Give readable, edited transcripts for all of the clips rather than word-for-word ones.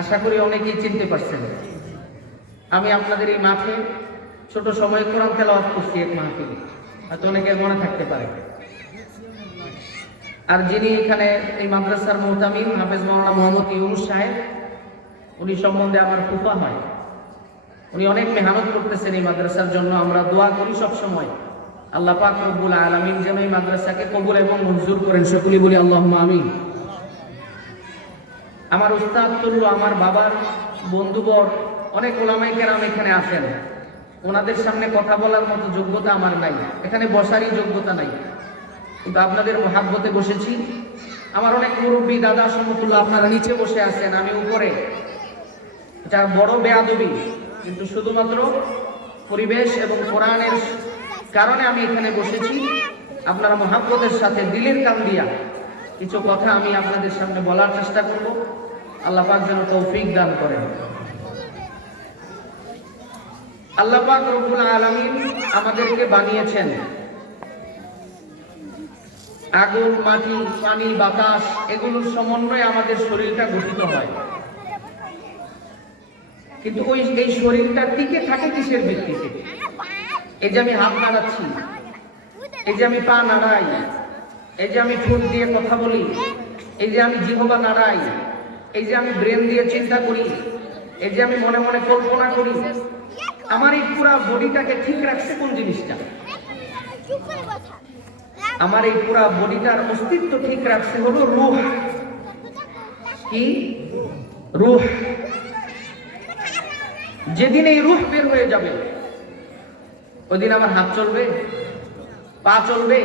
আশা করি অনেকেই চিনতে পারছেন। আমি আপনাদের এই মাঠে ছোট সময়ে কোরআন তেলাওয়াত করছি এক মাহফিলে, হয়তো অনেকের মনে থাকতে পারে। আর যিনি এখানে এই মাদ্রাসার মুহতামিম হাফেজ মাওলানা মোহাম্মদ ইউনুস সাহেব, উনি সম্বন্ধে আমার ফুফা হয়। উনি অনেক মেহনত করতেছেন এই মাদ্রাসার জন্য। আমরা দোয়া করি সব সময় আল্লাহ পাক রব্বুল আলামিন যেন এই মাদ্রাসাকে কবুল এবং মঞ্জুর করেন। সকলেই বলি আল্লাহুম্মা আমিন। আমার উস্তাদ তুল্য, আমার বাবার বন্ধুবর, অনেক ওলামায়ে কেরাম এখানে আছেন। ওনাদের সামনে কথা বলার মতো যোগ্যতা আমার নাই, এখানে বসারই যোগ্যতা নাই, কিন্তু আপনাদের মহাব্বতে বসেছি। আমার অনেক মুরব্বী দাদা সমতুল্য আপনারা নিচে বসে আছেন, আমি উপরে। এটা বড় বেয়াদবি, কিন্তু শুধুমাত্র পরিবেশ এবং কোরআনের কারণে আমি এখানে বসেছি। আপনারা মহাব্বতের সাথে দিলের কান দিয়া কিছু কথা আমি আপনাদের সামনে বলার চেষ্টা করব। আল্লাহ পাক যেন তৌফিক দান করেন। আল্লাহ পাক রব্বুল আলামিন আমাদেরকে বানিয়েছেন আগুন, মাটি, পানি, বাতাস, এগুলোর সমন্বয়ে আমাদের শরীরটা গঠিত হয়। কিন্তু এই শরীরটা টিকে থাকে কিসের ভিত্তিতে? এই যে আমি হাত নাড়াচ্ছি, এই যে আমি পা নাড়াই, এই যে আমি ঠোঁট দিয়ে কথা বলি, এই যে আমি জিহ্বা নাড়াই, এই যে আমি ব্রেন দিয়ে চিন্তা করি, এই যে আমি মনে মনে কল্পনা করি, আমার এই পুরা বডিটাকে ঠিক রাখছে কোন জিনিসটা? আমার এই পুরা বডিটার অস্তিত্ব ঠিক রাখছে হলো রূহ। কি? রূহ। যেদিন এই রূহ বের হয়ে যাবে, ওইদিন আমার হাত চলবে, পা চলবে,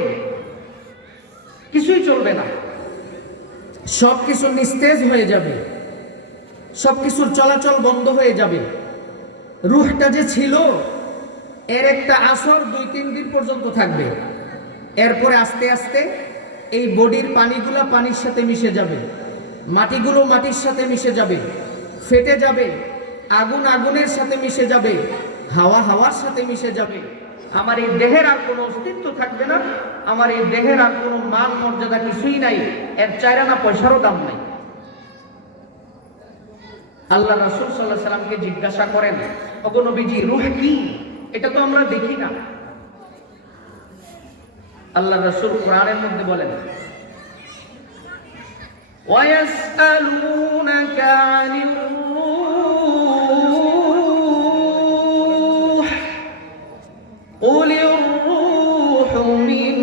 কিছুই চলবে না। সবকিছু নিস্তেজ হয়ে যাবে, সবকিছুর চলাচল বন্ধ হয়ে যাবে। রূহটা যে ছিল, এর একটা আসর 2-3 দিন পর্যন্ত থাকবে। এরপরে আস্তে আস্তে এই বডির পানিগুলা পানির সাথে মিশে যাবে, মাটিগুলো মাটির সাথে মিশে যাবে, ফেটে যাবে, আগুন আগুনের সাথে মিশে যাবে, হাওয়া হাওয়ার সাথে মিশে যাবে। আমার এই দেহের আর কোনো অস্তিত্ব থাকবে না, আমার এই দেহের আর কোনো মান মর্যাদা কিছুই নাই, এর চাইরানা পয়সারও দাম নাই। আল্লাহ রাসূল সাল্লাল্লাহু আলাইহি সাল্লামকে জিজ্ঞাসা করেন, ওগো নবীজি, রূহ কি? এটা তো আমরা দেখি না। আল্লাহ রাসূল কোরআনের মধ্যে বলেন, ওয়ায়াসআলুনাকা আনির রূহ কুলির রূহু মিন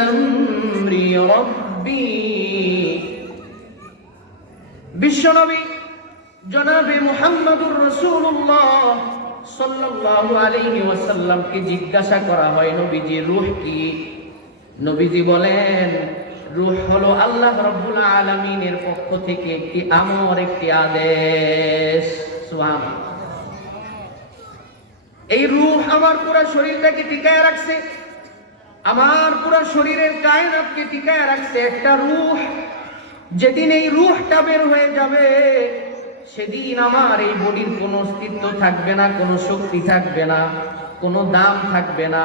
আমরি রাব্বি। বিশ্বনবী জনাবে মুহাম্মদুর রাসূলুল্লাহ সাল্লাল্লাহু আলাইহি ওয়াসাল্লামকে জিজ্ঞাসা করা হয়, নবীজি রূহ কি? নবীজি বলেন, রূহ হলো আল্লাহ রাব্বুল আলামিনের পক্ষ থেকে একটি আমর, একটি আদেশ। সুবহানাল্লাহ। এই রূহ আমার পুরো শরীরটাকে টিকায় রাখছে, আমার পুরো শরীরের কায়নাতকে টিকায় রাখছে একটা রূহ। যেদিন এই রূহটা বের হয়ে যাবে, সেদিন আমার এই বডির কোনো অস্তিত্ব থাকবে না, কোনো শক্তি থাকবে না, কোনো দাম থাকবে না।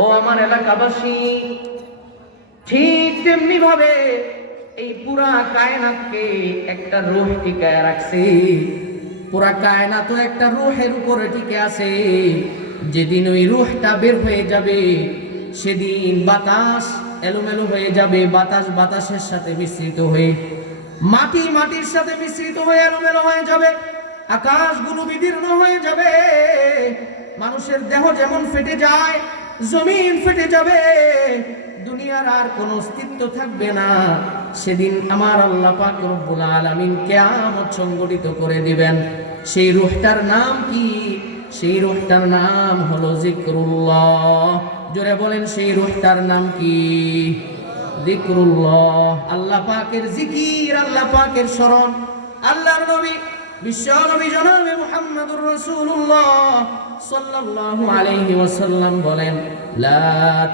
ও আমার এলাকাবাসী, ঠিক তেমনি ভাবে এই পুরা কায়নাতকে একটা রূহ টিকায় রাখছে। পুরা কায়নাত একটা রূহের উপরে টিকে আছে। যেদিন ওই রূহটা বের হয়ে যাবে, সেদিন বাতাস এলোমেলো হয়ে যাবে, বাতাস বাতাসের সাথে মিশ্রিত হয়ে, মাটি মাটির সাথে মিশ্রিত হয়ে এলোমেলো হয়ে যাবে, আকাশগুলো বিদীর্ণ হয়ে যাবে। মানুষের দেহ যেমন ফেটে যায়, জমিন ফেটে যাবে, দুনিয়ার আর কোনো অস্তিত্ব থাকবে না। সেদিন আমার আল্লাহ পাক রব্বুল আলামিন কিয়ামত সংগঠিত করে দিবেন। সেই রূহটার নাম কি? সেই রূহটার নাম হলো যিকরুল্লাহ। জোরে বলেন, সেই রূহটার নাম কি? যিকরুল্লাহ। আল্লাহ পাকের জিকির, আল্লাহ পাকের স্মরণ। আল্লাহর নবী বিশ্ব নবী জনাবে মুহাম্মদুর রাসূলুল্লাহ সাল্লাল্লাহু আলাইহি ওয়াসাল্লাম বলেন, লা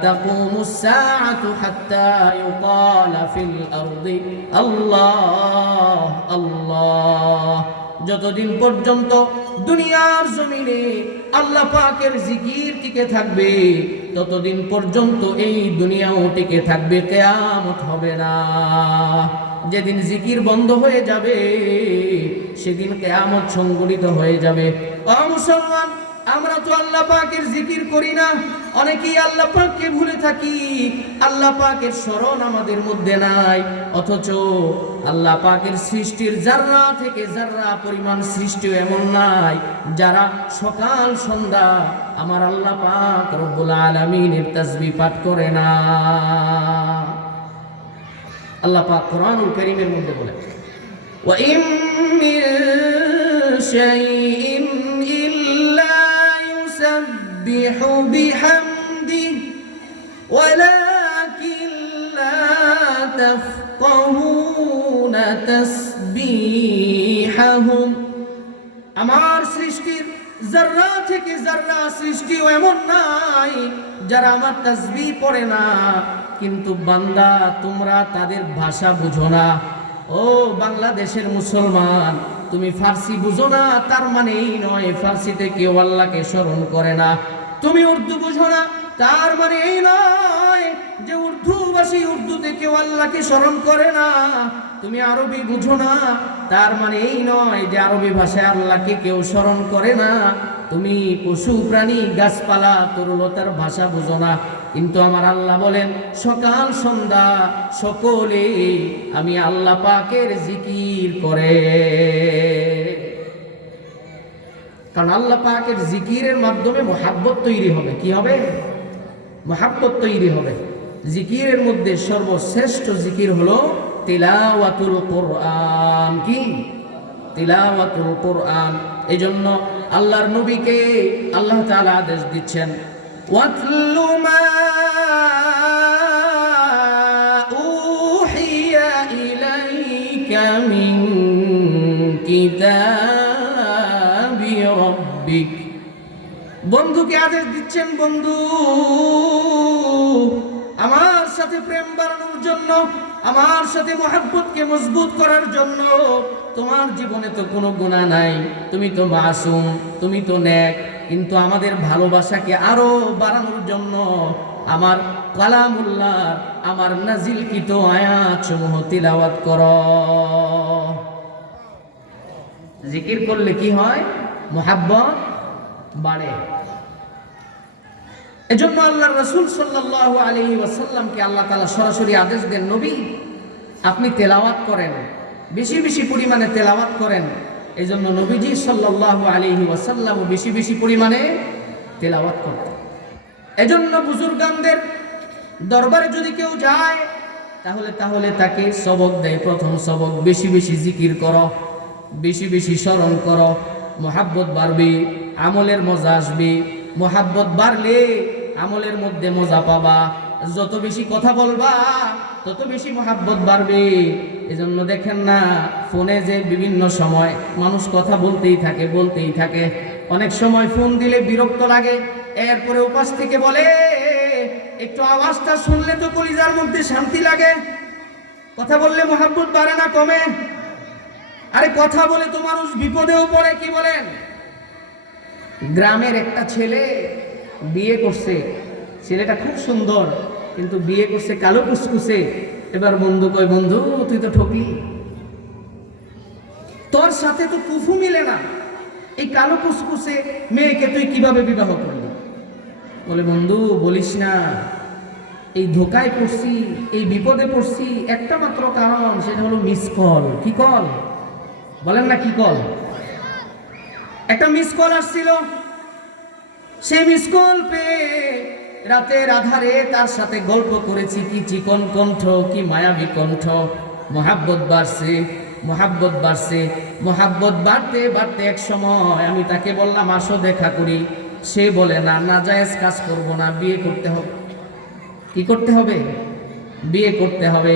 তাকুমুস সাআতু হাত্তা ইউকালা ফিল আরদি আল্লাহ আল্লাহ। যতদিন পর্যন্ত দুনিয়ার জমিনে আল্লাহ পাকের জিকির টিকে থাকবে, ততদিন পর্যন্ত এই দুনিয়াও টিকে থাকবে, কিয়ামত হবে না। যেদিন জিকির বন্ধ হয়ে যাবে সেদিন কিয়ামত সংঘটিত হয়ে যাবে। ও মুসলমান, আমরা তো আল্লাহ পাকের জিকির করি না, অনেকেই আল্লাহ পাককে ভুলে থাকি, আল্লাহ পাকের স্মরণ আমাদের মধ্যে নাই। অথচ আল্লাহ পাকের সৃষ্টির জাররা থেকে জাররা পরিমাণ সৃষ্টিও এমন নাই যারা সকাল সন্ধ্যা আমার আল্লাহ পাক রব্বুল আলামিনের তাসবিহ পাঠ করে না। আল্লাহ পাক কোরআনুল কারীমের মধ্যে বলেন, ওয়া ইম মিন শাইইন ইল্লা ইউসাব্বিহু বিহামদিহি ওয়ালাকিন লা তাফকাহুনা তাসবিহাহুম। আমার সৃষ্টির জাররা থেকে জাররা সৃষ্টিও এমন নাই যারা আমার তাসবিহ পড়ে না, কিন্তু বান্দা তোমরা তাদের ভাষা বুঝো না। ও বাংলাদেশের মুসলমান, তুমি ফার্সি বুঝো না তার মানে এই নয় ফার্সিতে কেউ আল্লাহকে স্মরণ করে না। তুমি উর্দু বুঝো না তার মানে এই নয় যে উর্দুভাষী উর্দুতে কেউ আল্লাহকে স্মরণ করে না। তুমি আরবি বুঝো না তার মানে এই নয় যে আরবি ভাষায় আল্লাহকে কেউ স্মরণ করে না। তুমি পশু প্রাণী গাছপালা তরুলতার ভাষা বুঝো না, কিন্তু আমার আল্লাহ বলেন সকাল সন্ধ্যা সকলে আমি আল্লাহ পাকের জিকির করে। কারণ আল্লাহ পাকের জিকিরের মাধ্যমে মহাব্বত তৈরি হবে। কি হবে? মহাব্বত তৈরি হবে। জিকিরের মধ্যে সর্বশ্রেষ্ঠ জিকির হলো তিলাওয়াতুল কোরআন। কি? তিলাওয়াতুল কোরআন। এই জন্য আল্লাহর নবীকে আল্লাহ তাআলা আদেশ দিচ্ছেন, ওয়াতলু মা উহিয়া ইলাইকা মিন কিতাবি রাব্বিক। বন্ধুকে আদেশ দিচ্ছেন, বন্ধু আমার সাথে প্রেম বাড়ানোর জন্য, আমার সাথে মহব্বতকে মজবুত করার জন্য। তোমার জীবনে তো কোনো গুনাহ নাই, তুমি তো মাসুম, তুমি তো নেক, কিন্তু আমাদের ভালোবাসাকে আরো বাড়ানোর জন্য আমার কালামুল্লাহ, আমার নাজিলকৃত আয়াতসমূহ তিলাওয়াত করো। জিকির করলে কি হয়? মহব্বত বাড়ে। এজন্য আল্লাহর রাসূল সাল্লাল্লাহু আলাইহি ওয়াসাল্লামকে আল্লাহ তাআলা সরাসরি আদেশ দেন, নবী আপনি তেলাওয়াত করেন, বেশি বেশি পরিমাণে তেলাওয়াত করেন। এজন্য নবীজি সাল্লাল্লাহু আলাইহি ওয়াসাল্লাম বেশি বেশি পরিমাণে তেলাওয়াত করতেন। এজন্য বুজুর্গানদের দরবারে যদি কেউ যায় তাহলে তাকে সবক দেয়। প্রথম সবক, বেশি বেশি জিকির করো, বেশি বেশি স্মরণ করো, মহাব্বত বাড়বে, আমলের মজা আসবে। মহাব্বত বাড়লে আমলের মধ্যে মজা পাবা। যত বেশি কথা বলবা তত বেশি মহাব্বত বাড়বে। এজন্য দেখেন না ফোনে যে বিভিন্ন সময় মানুষ কথা বলতেই থাকে। অনেক সময় ফোন দিলে বিরক্ত লাগে, এরপরে উপাস থেকে বলে একটু আওয়াজটা শুনলে তো কলিজার মধ্যে শান্তি লাগে। কথা বললে মহাব্বত বাড়ে না কমে? আরে কথা বলে তো মানুষ বিপদেও পড়ে। কি বলেন? গ্রামের একটা ছেলে বিয়ে করছে, ছেলেটা খুব সুন্দর, কিন্তু বিয়ে করছে কালো কুসকুসে। এবার বন্ধু কয়, বন্ধু তুই তো ঠকলি, তোর সাথে তো কুফু মিলে না, এই কালো কুসকুসে মেয়েকে তুই কিভাবে বিবাহ করলি? বলে, বন্ধু বলিস না, এই ধোকায় পড়ছি, এই বিপদে পড়ছি একটা মাত্র কারণ, সেটা হলো মিস কল। কি কল? বলেন না কি কল? একটা মিস কল আসছিল, সেই মিস কল পেয়ে রাতের আধারে তার সাথে গল্প করেছি। কি চিকন কণ্ঠ, কি মায়াবী কণ্ঠ। মহাব্বত বাড়ছে, মহাব্বত বাড়ছে, মহাব্বত বাড়তে বাড়তে এক সময় আমি তাকে বললাম আসো দেখা করি। সে বলে না, নাজায়েজ কাজ করব না, বিয়ে করতে হবে। কি করতে হবে? বিয়ে করতে হবে।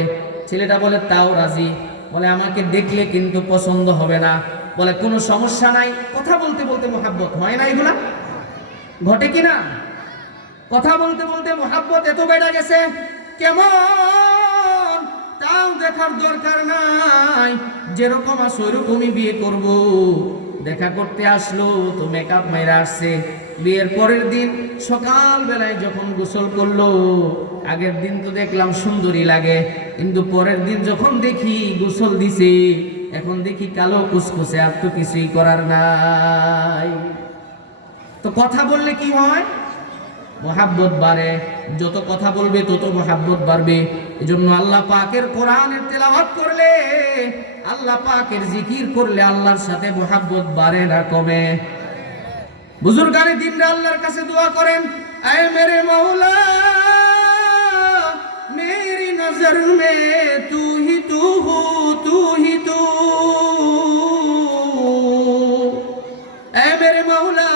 ছেলেটা বলে তাও রাজি। বলে আমাকে দেখলে কিন্তু পছন্দ হবে না। বলে কোনো সমস্যা নাই। কথা বলতে বলতে মহাব্বত হয় না? এগুলা ঘটে কিনা? কথা বলতে বলতে মহাব্বত এত বেড়ে গেছে, কেমন তাও দেখার দরকার নাই, যেরকম আসো ওরকমই বিয়ে করব। দেখা করতে আসলো তো মেকআপ মেরে আসছে। বিয়ের পরের দিন সকাল বেলায় যখন গোসল করলো, আগের দিন তো দেখলাম সুন্দরী লাগে, কিন্তু পরের দিন যখন দেখি গোসল দিছে, এখন দেখি কালো কুসকুসে, আর তো কিছুই করার নাই। তো কথা বললে কি হয়? মহাব্বত বাড়ে। যত কথা বলবে তত মহাব্বত বাড়বে। এজন্য আল্লাহ পাকের কোরআনের তেলাওয়াত করলে, আল্লাহ পাকের জিকির করলে আল্লাহর সাথে মহাব্বত বাড়ে না কমে। বুজুর্গানে দিনরা আল্লাহর কাছে দোয়া করেন, আয় মেরে মৌলা মেরি নজর মে তু হি তু হু, তু হি তু। আয় মেরে মৌলা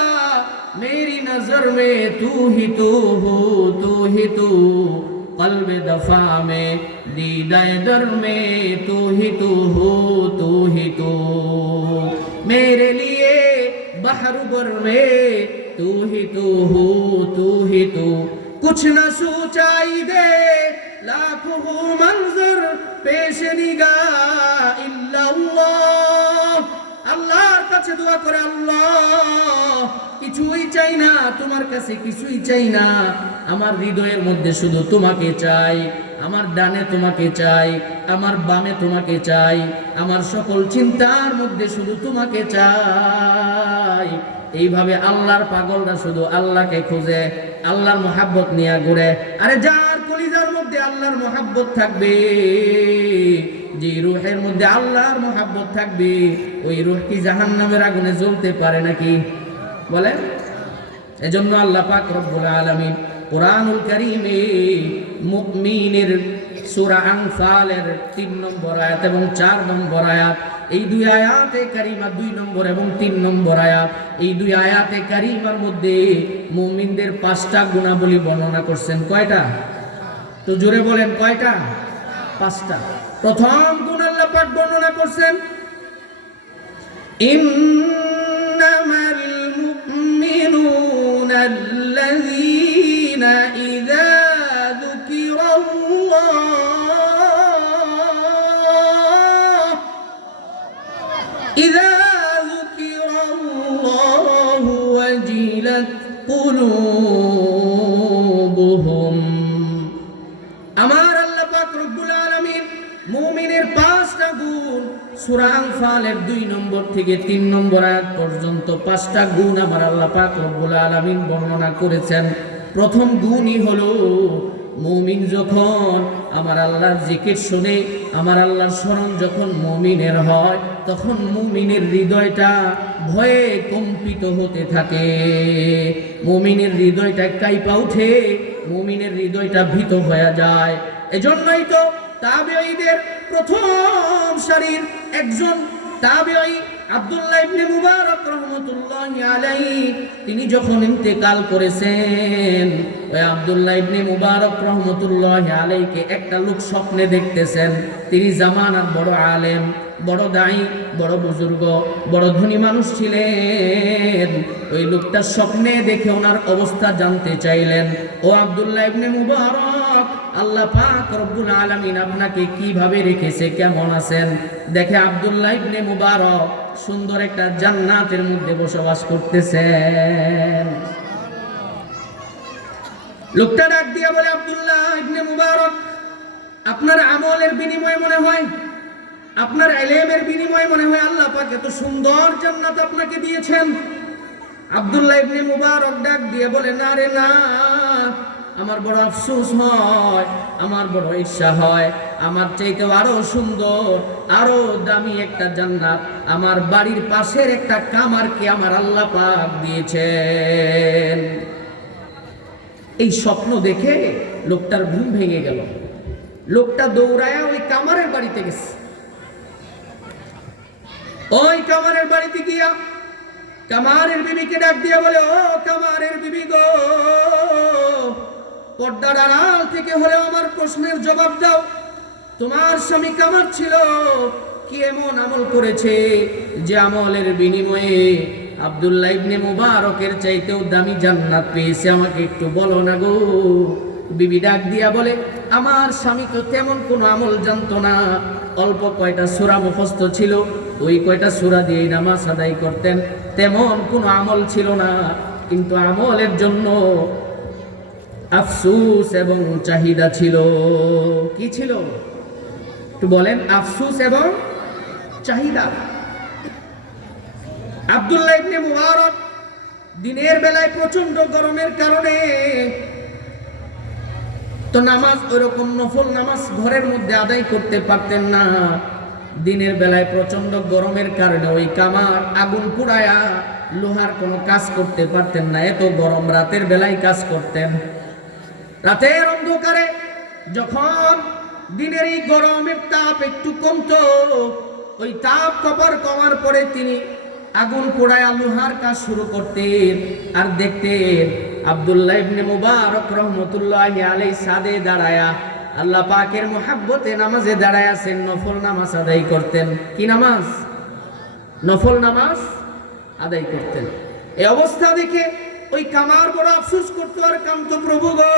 मेरी नजर में तू ही तू हो, तू ही तू। कल्ब दफा में दीदाए दर में तू ही तू हो, तू ही तू। मेरे लिए बहर बर में तू ही तू हो, तू ही तू। कुछ न सोचाई दे लाखों हो मंजर पेश निगाह इल्ला अल्लाह। আল্লাহর কাছে দোয়া করে, আল্লাহ কিছুই চাই না, তোমার কাছে কিছুই চাই না, আমার হৃদয়ের মধ্যে শুধু তোমাকে চাই, আমার ডানে তোমাকে চাই, আমার বামে তোমাকে চাই, আমার সকল চিন্তার মধ্যে শুধু তোমাকে চাই। এইভাবে আল্লাহর পাগলরা শুধু আল্লাহকে খুঁজে, আল্লাহর মহাব্বত নিয়ে ঘুরে। আরে যার কলিজার মধ্যে আল্লাহর মহাব্বত থাকবে, যে রূহের মধ্যে আল্লাহর মহাব্বত থাকবে, ওই রূহ কি জাহান্নামের আগুনে জ্বলতে পারে নাকি? বলেন। এজন্য আল্লাহ পাক রব্বুল আলামিন কোরআনুল কারীমে মুমিনের সূরা আনফালের 3 নম্বর আয়াত এবং 4 নম্বর আয়াত, এই দুই আয়াতে কারিমা 2 নম্বর এবং 3 নম্বর আয়াত, এই দুই আয়াতে কারিমার মধ্যে মুমিনদের 5টা গুণাবলী বর্ণনা করছেন। কয়টা? তো জোরে বলেন, কয়টা? 5টা। প্রথম গুণ আল্লাহ পাক বর্ণনা করছেন, ইন্নামাল মুমিনুনা আল্লাযীনা ইযা যুকিরাল্লাহু ওয়াজিলাত কুলুবুহুম। আমার আল্লাহ পাক রব্বুল আলামিন মুমিনের 5টা গুণ সূরা আনফালের 2 নম্বর থেকে 3 নম্বর আয়াত পর্যন্ত 5টা গুণ আমার আল্লাহ পাক রব্বুল আলামিন বর্ণনা করেছেন। প্রথম গুণই হলো, মুমিন যখন আমার আল্লাহর জিকির শুনে, আমার আল্লাহর স্মরণ যখন মুমিনের হয়, তখন মুমিনের হৃদয়টা ভয়ে কম্পিত হতে থাকে, মুমিনের হৃদয়টা কাঁপা ওঠে, মুমিনের হৃদয়টা ভীত হয়ে যায়। এজন্যই তো তাবেঈদের প্রথম সারির একজন তাবেঈ আব্দুল্লাহ ইবনে মুবারক রাহমাতুল্লাহি আলাইহি, তিনি যখন ইন্তেকাল করেছেন, ওই আব্দুল্লাহ ইবনে মুবারক রাহমাতুল্লাহি আলাইহিকে একটা লোক স্বপ্নে দেখতেছেন। তিনি জামানার বড় আলেম, বড় দাঈ, বড় বুজুর্গ, বড় ধনী মানুষ ছিলেন। ওই লোকটা স্বপ্নে দেখে ওনার অবস্থা জানতে চাইলেন, ও আব্দুল্লাহ ইবনে মুবারক, আল্লাহ পাক রব্বুল আলামিন আপনাকে কিভাবে রেখেছে, কেমন আছেন? দেখে আব্দুল্লাহ ইবনে মুবারক সুন্দর একটা জান্নাতের মধ্যে বসবাস করতেছেন। লোকটা ডাক দিয়ে বলে, আব্দুল্লাহ ইবনে মুবারক, আপনার আমলের বিনিময়ে মনে হয়, আপনার ইলমের বিনিময়ে মনে হয় আল্লাহ পাক এত সুন্দর জান্নাত আপনাকে দিয়েছেন। আব্দুল্লাহ ইবনে মুবারক ডাক দিয়ে বলে, না রে না, আমার বড় আফসোস হয়, আমার বড় ইচ্ছা হয়, আমার চাইতেও আরো সুন্দর, আরো দামি একটা জান্নাত আমার বাড়ির পাশের একটা কামারকে আমার আল্লাহ পাক দিয়েছেন। এই স্বপ্ন দেখে লোকটার ঘুম ভেঙে গেল। লোকটা দৌড়ায়া ওই কামারের বাড়িতে গেছে। ওই কামারের বাড়িতে গিয়া কামারের বিবিকে ডাক দিয়ে বলে, ও কামারের বিবি গো, পর্দার আড়াল থেকে হলেও আমার প্রশ্নের জবাব দাও। তোমার স্বামী কামার ছিল, কি এমন আমল করেছে যে আমলের বিনিময়ে আব্দুল্লাহ ইবনে মুবারকের চাইতেও দামি জান্নাত পেয়েছে? আমাকে একটু বলো না গো। বিবি ডাক দিয়া বলে, আমার স্বামী তো তেমন কোনো আমল জানতো না, অল্প কয়টা সূরা মুখস্থ ছিল, ওই কয়টা সূরা দিয়ে নামাজ আদায় করতেন, তেমন কোনো আমল ছিল না। কিন্তু আমলের জন্য আফসোস এবং চাহিদা ছিল। কি ছিল একটু বলেন? আফসোস এবং চাহিদা। আব্দুল্লাহ ইবনে মুবারক দিনের বেলায় প্রচন্ড গরমের কারণে তো নামাজ ওইরকম নফল নামাজ ঘরের মধ্যে আদায় করতে পারতেন না। দিনের বেলায় প্রচন্ড গরমের কারণে ওই কামার আগুন পুড়ায়া লোহার কোনো কাজ করতে পারতেন না, এত গরম। রাতের বেলায় কাজ করতেন। রাতের অন্ধকারে যখন দিনের এই গরমের তাপ একটু কমতো, ওই তাপ কমার পরে তিনি আগুন পোড়ায়া লোহার কাজ শুরু করতেন। আর দেখতেন আব্দুল্লাহ ইবনে মুবারক রহমতুল্লাহি আলাইহি সাদে দাঁড়ায়া আল্লাহ পাকের মুহাব্বতে নামাজে দাঁড়ায় আছেন, নফল নামাজ আদায় করতেন। কি নামাজ? নফল নামাজ আদায় করতেন। এই অবস্থা দেখে ওই কামার বড় আফসোস করতো আর কামতো, প্রভু গো,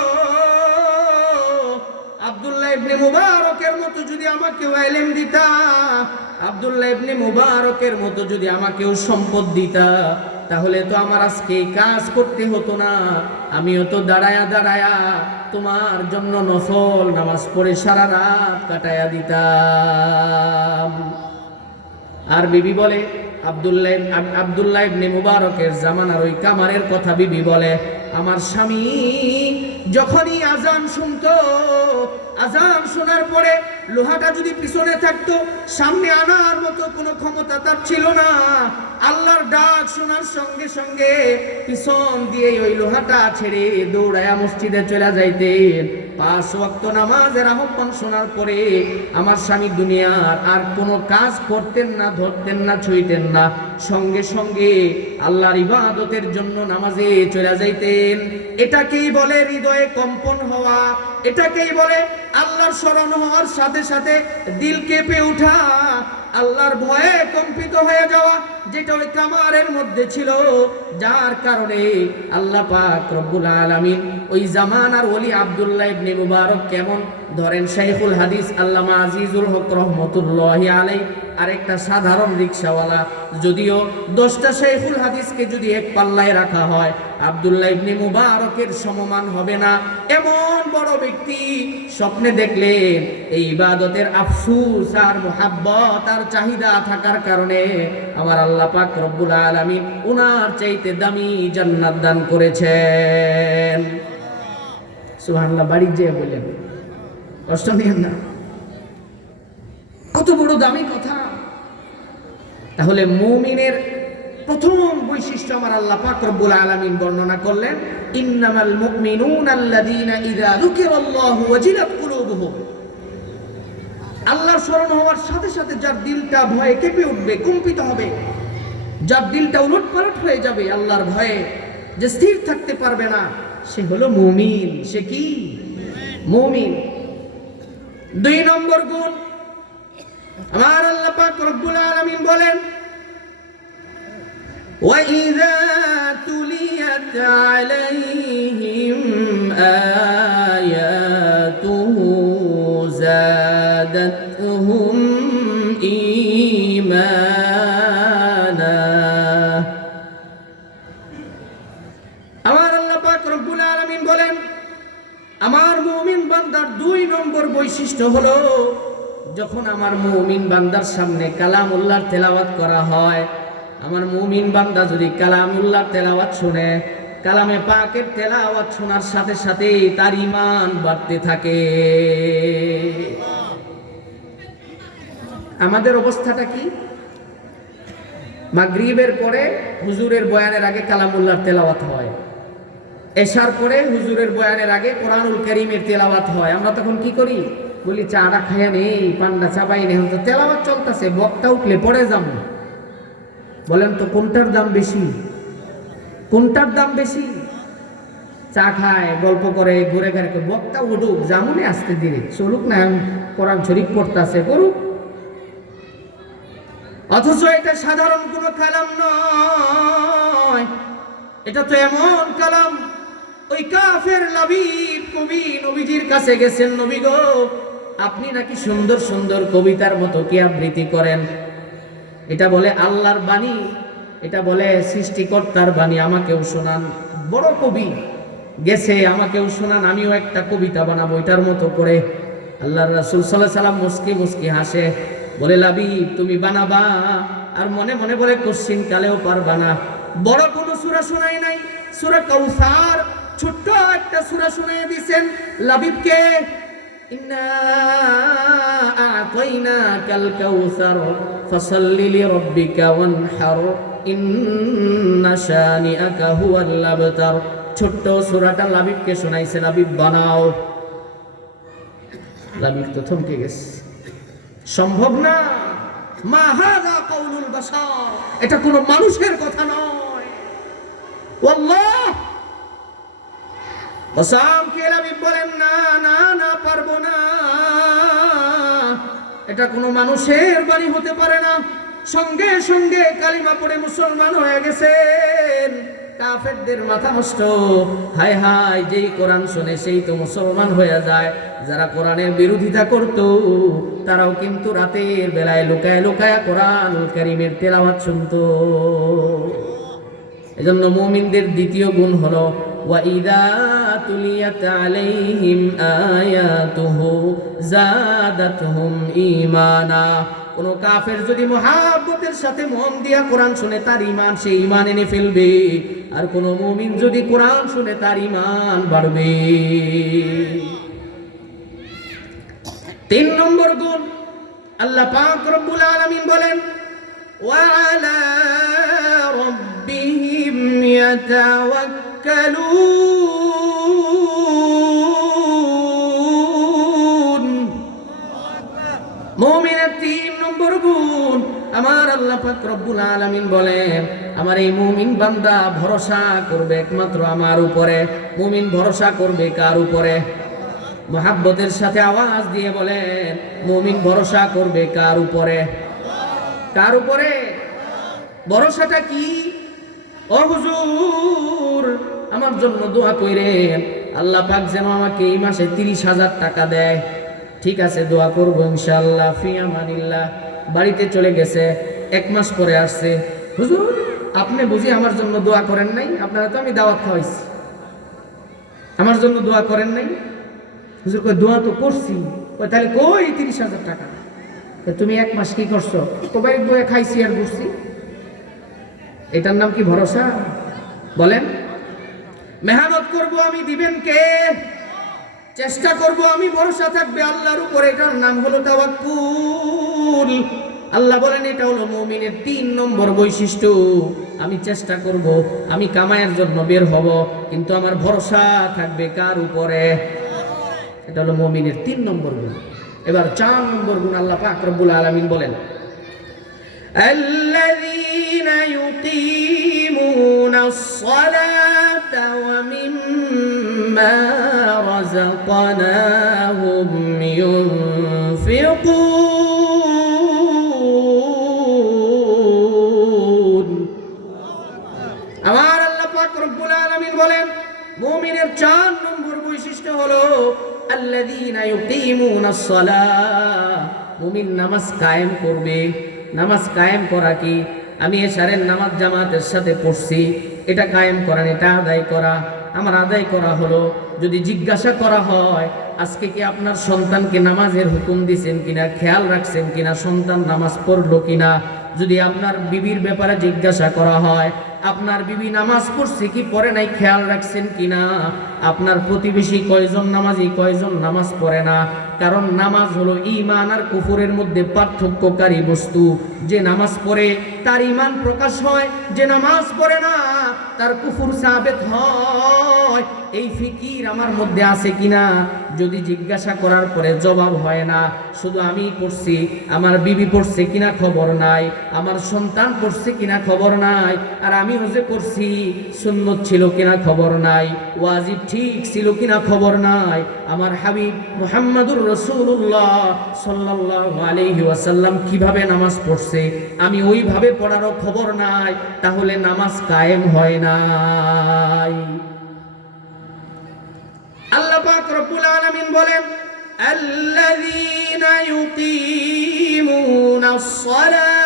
আব্দুল্লাহ ইবনে মুবারকের মতো যদি আমাকেও ইলম দিতা, আব্দুল্লাহ ইবনে মুবারকের মতো যদি আমাকেও সম্পদ দিতা, তাহলে তো আমার আজকে কাজ করতে হতো না। আমিও তো দাঁড়ায়া দাঁড়ায়া তোমার জন্য নফল নামাজ পড়ে সারা রাত কাটায়া দিতাম। আর বিবি বলে, আব্দুল্লাহ ইবনে মুবারকের জামানার ওই কামারের কথা বিবি বলে, আমার স্বামী যখনই আজান শুনতো, আজান শোনার পরে লোহাটা যদি পিছনে থাকতো, সামনে আনার মতো কোনো ক্ষমতা তার ছিল না। আল্লাহর ডাক শোনার সঙ্গে সঙ্গে পিছন দিয়ে ওই লোহাটা ছেড়ে দৌড়ায়া মসজিদে চলে যাইতেন। 5 ওয়াক্ত নামাজের আহ্বান শোনার পরে আমার স্বামী দুনিয়ার আর কোনো কাজ করতেন না, ধরতেন না, ছুঁইতেন না, সঙ্গে সঙ্গে আল্লাহর ইবাদতের জন্য নামাজে চলে যাইতেন। এটাকেই বলে হৃদয়ে কম্পন হওয়া, এটাকেই বলে আল্লাহর স্মরণ হওয়ার সাথে সাথে দিল কেঁপে ওঠা, আল্লাহর ভয়ে কম্পিত হয়ে যাওয়া, যেটা ওই কামারের মধ্যে ছিল। যার কারণে আল্লাহ পাক রব্বুল আলামিন ওই জামানার ওলি আব্দুল্লাহ ইবনে মুবারক কেমন, ধরেন শাইখুল হাদিস আল্লামা আজিজুল হক রহমতুল্লাহি আলাইহি আরেকটা সাধারণ রিকশাওয়ালা, যদিও 10টা শাইখুল হাদিসকে যদি এক পাল্লায় রাখা হয় আব্দুল্লাহ ইবনে মুবারকের সমমান হবে না। এমন বড় ব্যক্তি স্বপ্নে দেখলেন এই ইবাদতের আফসোস আর মুহাব্বত আর চাহিদা থাকার কারণে আমার আল্লাহ পাক রব্বুল আলামিন উনার চাইতে দামি জান্নাত দান করেছেন। সুবহানাল্লাহ। বাড়ি যেয়ে বললেন, কষ্ট নিয়েন না, কত বড় দামি কথা। তাহলে মুমিনের প্রথম বৈশিষ্ট্য আমার আল্লাহ পাক রব্বুল আলামিন বর্ণনা করলেন, ইন্নামাল মুমিনুনা আল্লাযীনা ইযা যুকিরাল্লাহু ওয়াজিলাত কুলুবুহুম। আল্লাহর স্মরণ হওয়ার সাথে সাথে যার দিলটা ভয়ে কেঁপে উঠবে, কম্পিত হবে, যার দিলটা উলটপালট হয়ে যাবে আল্লাহর ভয়ে, যে স্থির থাকতে পারবে না, সে হলো মুমিন। সে কি? মুমিন। 2 নম্বর গুণ আমার আল্লাহ পাক রব্বুল আলামিন বলেন, وَإِذَا تُلِيَتْ عَلَيْهِمْ آيَاتُهُ زَادَتْهُمْ إِيمَانًا। আমার আল্লাহ পাক রব্বুল আলামিন বলেন, আমার মুমিন বান্দার 2 নম্বর বৈশিষ্ট্য হলো, যখন আমার মুমিন বান্দার সামনে কালামুল্লাহর তেলাওয়াত করা হয়, আমার মুমিন বান্দা যদি কালামুল্লাহর তেলাওয়াত শুনে, কালামে পাকের তেলাওয়াত শোনার সাথে সাথে তার ঈমান বাড়তে থাকে। আমাদের অবস্থাটা কি? মাগরিবের পরে হুজুরের বয়ানের আগে কালামুল্লাহর তেলাওয়াত হয়, এশার পরে হুজুরের বয়ানের আগে কোরআনুল কারীমের তেলাওয়াত হয়। আমরা তখন কি করি? বলি চাটা খাইয়া নেই, পান্ডা চাপাই নেই, তেলাওয়াত চলতেছে, বক্তা উঠলে পড়ে যাবো। বলেন তো কোনটার দাম বেশি? কোনটার দাম বেশি? চা খায়, গল্প করে, ঘুরে ঘুরে, বক্তা উঠুক, জামুনে আসতে দিলে চলুক না, কোরআন শরীফ পড়তেছে, করুক। অথচ এটা সাধারণ কোনো কালাম নয়, এটা তো এমন কালাম, ওই কাফের লাবিব কবি নবীজির কাছে গেছেন, নবী গো, আপনি নাকি সুন্দর সুন্দর কবিতার মতো কি আবৃত্তি করেন, এটা বলে আল্লাহর বাণী, এটা বলে সৃষ্টিকর্তার বাণী, আমাকেও শোনান। বড় কবি গেছে, আমাকেও শোনান, আমিও একটা কবিতা বানাবো এটার মতো করে। আল্লাহর রাসূল সাল্লাল্লাহু আলাইহি ওয়াসাল্লাম মুস্কি মুস্কি হাসে, বলে লাবিব তুমি বানাবা, আর মনে মনে বলে কোশ্চিন কালেও পারবা না। বড় কোনো সূরা শোনাই নাই, সূরা কাউসার ছোট্ট একটা সূরা শুনিয়ে দিয়েছেন লাবিবকে। ইন্না আ'তাইনাকাল কাউসার ফাসাল্লি লিরাব্বিকা ওয়ানহার ইন্না শানিআকা হুয়াল আবতার। ছোট্ট সূরাটা লাবিবকে শোনাইছে, লাবিব বানাও। লাবিব তো থমকে গেছে, সম্ভব না, মা হাযা কাউলুল বাশার, এটা কোনো মানুষের কথা নয়। ওয়াল্লাহ কসম কে লাবিব বলেন না না না, পারবো না, এটা কোনো মানুষের বাণী হতে পারে না। সঙ্গে সঙ্গে কালিমা পড়ে মুসলমান হয়ে গেছেন। কাফেরদের মাথা নষ্ট, হায় হায়, যেই কোরআন শুনে সেই তো মুসলমান হয়ে যায়। যারা কোরআনের বিরোধিতা করত তারাও কিন্তু রাতের বেলায় লুকায় লুকায় কোরআনুল কারীমের তেলাওয়াত শুনতো। এজন্য মুমিনদের দ্বিতীয় গুণ হলো ওয়াইদা তুলিয়াত আলাইহিম আয়াতুহু যাদাতহুম ঈমানা। কোন কাফের যদি মুহাব্বতের সাথে মন দিয়া কোরআন শুনে তার ঈমান, সে ঈমান এনে ফেলবে। আর কোন মুমিন যদি কোরআন শুনে তার ঈমান বাড়বে। 3 নম্বর গুণ, আল্লাহ পাক রব্বুল আলামিন বলেন ওয়ালা রাব্বিহিম ইয়াতাওয়াক্কালুন। মুমিনের 3 নম্বর গুণ, আমার আল্লাহ পাক রব্বুল আলামিন বলেন আমার এই মুমিন বান্দা ভরসা করবে একমাত্র আমার উপরে। মুমিন ভরসা করবে কার উপরে? মুহাব্বতের সাথে আওয়াজ দিয়ে বলেন, মুমিন ভরসা করবে কার উপরে? কার উপরে? ভরসাটা কি? ও হুজুর আমার জন্য দোয়া কইরেন, আল্লাহ পাক যেন আমাকে এই মাসে 30,000 টাকা দেয়। ঠিক আছে, দোয়া করব ইনশাআল্লাহ, ফি আমানিল্লাহ। বাড়িতে চলে গেছে, 1 মাস পরে আসছে, হুজুর আপনি বুঝি আমার জন্য দোয়া করেন নাই? আপনারা তো আমি দাওয়াত খাওয়াইছি, আমার জন্য দোয়া করেন নাই? হুজুর কই দোয়া তো করছি। কই তাহলে কই 30,000 টাকা? তুমি 1 মাস কি করছো? কই বয়ে খাইছি আর ঘুরছি। এটার নাম কি ভরসা? বলেন। মেহনত করব আমি, দিবেন কে? চেষ্টা করব আমি, ভরসা থাকবে আল্লাহর উপরে, এটার নাম হলো তাওয়াক্কুল। আল্লাহ বলেন এটা হলো মুমিনের 3 নম্বর বৈশিষ্ট্য। আমি চেষ্টা করব, আমি কামায়ের জন্য বের হব, কিন্তু আমার ভরসা থাকবে কার উপরে? এটা হলো মুমিনের 3 নম্বর গুণ। এবার 4 নম্বর গুণ আল্লাহ পাক রব্বুল আলামিন বলেন الذين يقيمون الصلاة ومما رزقناهم ينفقون। আমার আল্লাহ পাক রব্বুল আলামিন বলেন মুমিনের 4 নম্বর বৈশিষ্ট্য হলো আল্লাযীনা ইউকিমুনাস সালাহ। মুমিন নামাজ কায়েম করবে। নামাজ কায়েম করা কি? আমি এশারের নামাজ জামাতের সাথে পড়ছি, এটা কায়েম করা, এটা আদায় করা। আমার আদায় করা হলো, যদি জিজ্ঞাসা করা হয় আজকে কি আপনার সন্তানকে নামাজের হুকুম দিয়েছেন কিনা, খেয়াল রাখছেন কিনা, সন্তান নামাজ পড়লো কিনা, যদি আপনার বিবির ব্যাপারে জিজ্ঞাসা করা হয় আপনার বিবি নামাজ পড়ছে কি পড়ে নাই, খেয়াল রাখছেন কিনা, আপনার প্রতিবেশী কয়জন নামাজি কয়জন নামাজ পড়ে না। কারণ নামাজ হলো ঈমান আর কুফরের মধ্যে পার্থক্যকারী বস্তু। যে নামাজ পড়ে তার ঈমান প্রকাশ হয়, যে নামাজ পড়ে না তার কুফর সাবেত হয়। এই ফিকির আমার মধ্যে আছে কিনা? যদি জিজ্ঞাসা করার পরে জবাব হয় না, শুধু আমি পড়ছি, আমার বিবি পড়ছে কিনা খবর নাই, আমার সন্তান পড়ছে কিনা খবর নাই, আর আমি যে পড়ছি সুন্নত ছিল কিনা খবর নাই, ওয়াজিব ঠিক ছিল কিনা খবর নাই, আমার হাবিব মুহাম্মাদুর রাসূলুল্লাহ সাল্লাল্লাহু আলাইহি ওয়াসাল্লাম কিভাবে নামাজ পড়ছে আমি ওইভাবে পড়ারও খবর নাই, তাহলে নামাজ কায়েম হয় নাই। আল্লাহ পাক রব্বুল আলামিন বলেন আল্লাযীনা ইউকিমুনাস সালাহ।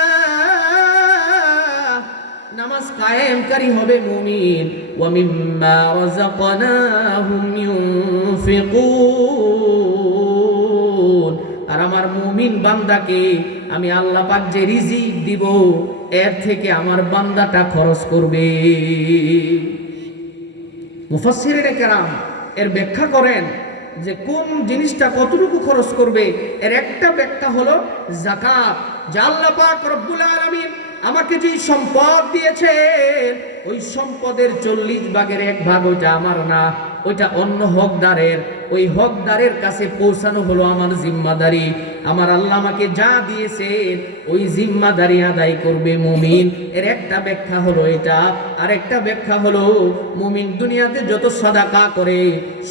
নামাজ কায়েমকারী হবে মুমিন। ওয়া মিম্মা রাযাকনাহুম ইউনফিকুন, আর আমার মুমিন বান্দাকে আমি আল্লাহ পাক যে রিজিক দিব এর থেকে আমার বান্দাটা খরচ করবে। মুফাসসিরিনে কেরাম এর ব্যাখ্যা করেন যে কোন জিনিসটা কতটুকু খরচ করবে, এর একটা ব্যাখ্যা হলো যাকাত। যে আল্লাহ পাক রব্বুল আলামিন আমাকে যে সম্পদ দিয়েছেন ওই সম্পদের 40 ভাগের 1 ভাগ ওইটা আমার না, ওইটা অন্য হকদারের। ওই হকদারের কাছে পৌঁছানো হলো আমার জিম্মাদারি। আমার আল্লাহ আমাকে যা দিয়েছেন ওই জিম্মাদারি আদায় করবে মুমিন। এর একটা ব্যাখ্যা হলো এটা। আর একটা ব্যাখ্যা হলো মুমিন দুনিয়াতে যত সাদাকা করে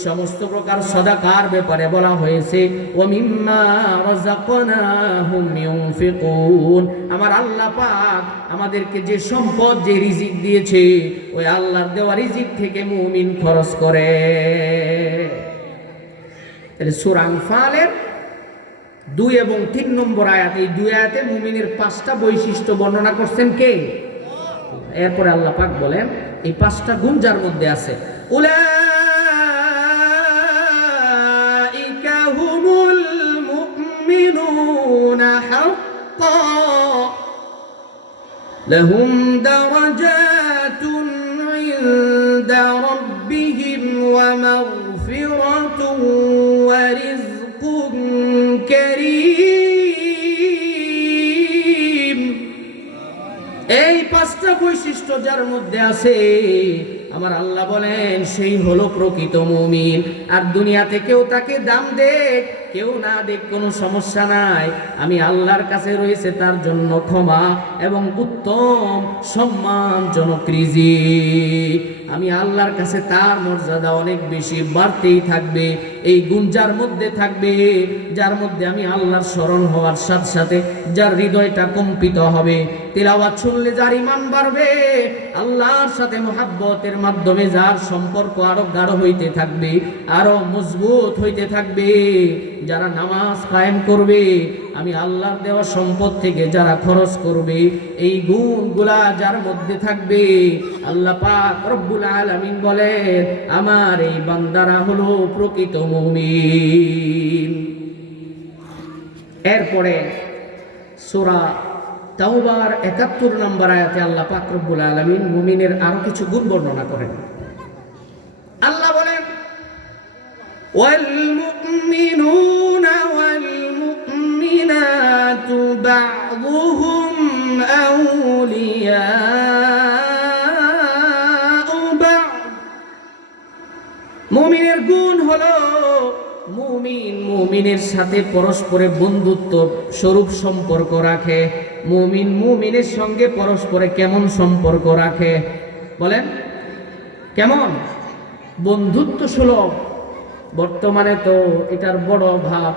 সমস্ত প্রকার সাদাকার ব্যাপারে বলা হয়েছে ওয়া মিম্মা রাযাকনাহুম ইউনফিকুন। আমার আল্লাহ পাক আমাদেরকে যে সম্পদ যে রিজিক দিয়েছে ওই আল্লাহর দেওয়া রিজিক থেকে মুমিন খরচ করে। সূরা আনফালের 2 এবং 3 নম্বর আয়াত, এই 2 আয়াতে মুমিনের 5টা বৈশিষ্ট্য বর্ণনা করছেন কে? এরপরে আল্লাহ পাক বলেন এই 5টা গুণ যার মধ্যে আছে, উলাইকা হুমুল মুমিনুনা হাক্কান লাহুম দারাজাতুন ইনদা রাব্বিহিম ওয়া মাগফিরাতুন ওয়া রিজকুন কারীম। এই 5টা বৈশিষ্ট্য যার মধ্যে আছে আমার আল্লাহ বলেন সেই হলো প্রকৃত মুমিন। আর দুনিয়াতে কেউ তাকে দাম দেখ কেউ না দেখ কোনো সমস্যা নাই, আমি আল্লাহর কাছে রয়েছে তার জন্য ক্ষমা এবং উত্তম সম্মানজনক রিজিক। আমি আল্লাহর কাছে তার মর্যাদা অনেক বেশি বাড়তেই থাকবে। এই গুণ যার মধ্যে থাকবে, যার মধ্যে আমি আল্লাহর স্মরণ হওয়ার সাথে সাথে যার হৃদয়টা কম্পিত হবে, তিলাওয়াত শুনলে যার ঈমান বাড়বে, আল্লাহর সাথে মুহাব্বতের মাধ্যমে যার সম্পর্ক আরো গাঢ় হইতে থাকবে, আরো মজবুত হইতে থাকবে, যারা নামাজ কায়েম করবে, আমি আল্লাহর দেওয়া সম্পদ থেকে যারা খরচ করবে, এই গুণগুলা যার মধ্যে থাকবে, আল্লাহ পাক রব্বুল আলামিন বলেন আমার এই বান্দারা হলো প্রকৃত মুমিন। এরপরে সূরা তাওবার 71 নম্বর আয়াতে আল্লাহ পাক রব্বুল আলামিন মুমিনের আরো কিছু গুণ বর্ণনা করেন। আল্লাহ বলেন ওয়াল মুমিনুনা ওয়াল মুমিনাতু বা'দুহুম আউলিয়াউ বা'দ। মুমিনের গুণ হলো মুমিন মুমিনের সাথে পরস্পরে বন্ধুত্ব স্বরূপ সম্পর্ক রাখে। মুমিন মুমিনের সঙ্গে পরস্পরে কেমন সম্পর্ক রাখে বলেন? কেমন? বন্ধুত্ব সুলভ। বর্তমানে তো এটার বড় অভাব।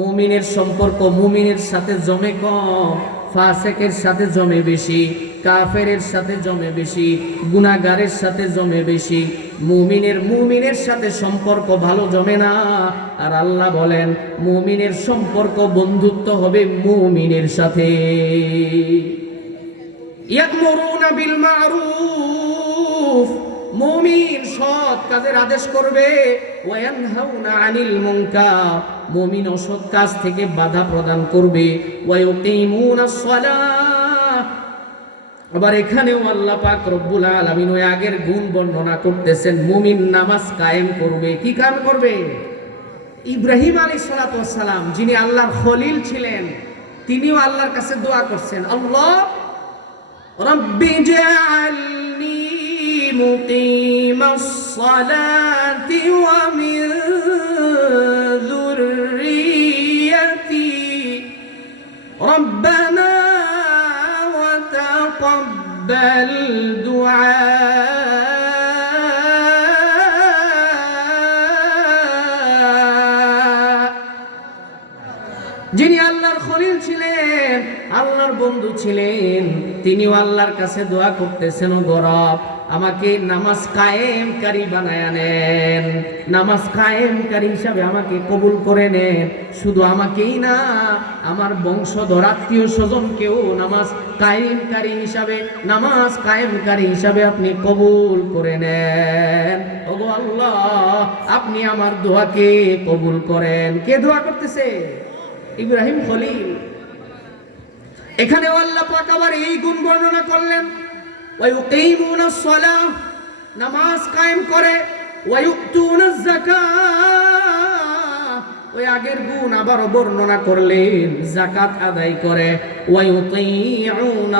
মুমিনের সম্পর্ক মুমিনের সাথে জমে কম, ফাসেকের সাথে জমে বেশি, কাফেরের সাথে জমে বেশি, গুনাহগারের সাথে জমে বেশি। মুমিনের সাথে সম্পর্ক ভালো জমে না। আর আল্লাহ বলেন মুমিনের সম্পর্ক বন্ধুত্ব হবে মুমিনের সাথে। ইয়া'মুরুনা বিল মা'রুফ, মুমিন সৎ কাজের আদেশ করবে। ওয়া ইয়ানহাউনা আনিল মুনকার, মুমিন অসৎ কাজ থেকে বাধা প্রদান করবে। ওয়া ইউকিমুনাস সালাহ, আবার এখানেও আল্লাহ পাক রব্বুল আলামিন ওই আগের গুণ বর্ণনা করতেছেন। মুমিন নামাজ কায়েম করবে। কি কাম করবে? ইব্রাহিম আলাইহিস সালাতু ওয়াস সালাম যিনি আল্লাহর খলিল ছিলেন তিনিও আল্লাহর কাছে দোয়া করছেন, আল্লাহ রাব্বি জাআলনি মুকিমাস সালাতি ওয়া মিন যুররিয়্যাতি রব্বানা ওয়া তাকাব্বাল দুআ। যিনি আল্লাহর খলিল ছিলেন, আল্লাহর বন্ধু ছিলেন, তিনিও আল্লাহর কাছে দোয়া করতেছেন, ও গরব আমাকে নামাজ কায়েমকারী বানায় নেন, নামাজ কায়েমকারী হিসাবে আমাকে কবুল করে নেন। শুধু আমাকেই না, আমার বংশধর আত্মীয় স্বজনকেও নামাজ কায়েমকারী হিসাবে আপনি কবুল করে নেন। ওগো আল্লাহ, আপনি আমার দোয়াকে কবুল করেন। কে দোয়া করতেছে? ইব্রাহিম খলিল। এখানেও আল্লাহ পাক আবার এই গুণ বর্ণনা করলেন, ওয়ায়ুকিমুনাস সালাহ, নামাজ কায়েম করে, ওয়ায়ুতুনাজ যাকাত, ওই আগের গুণ আবার বর্ণনা করলেন, যাকাত আদায় করে, ওয়ায়ুতিউনাল্লাহ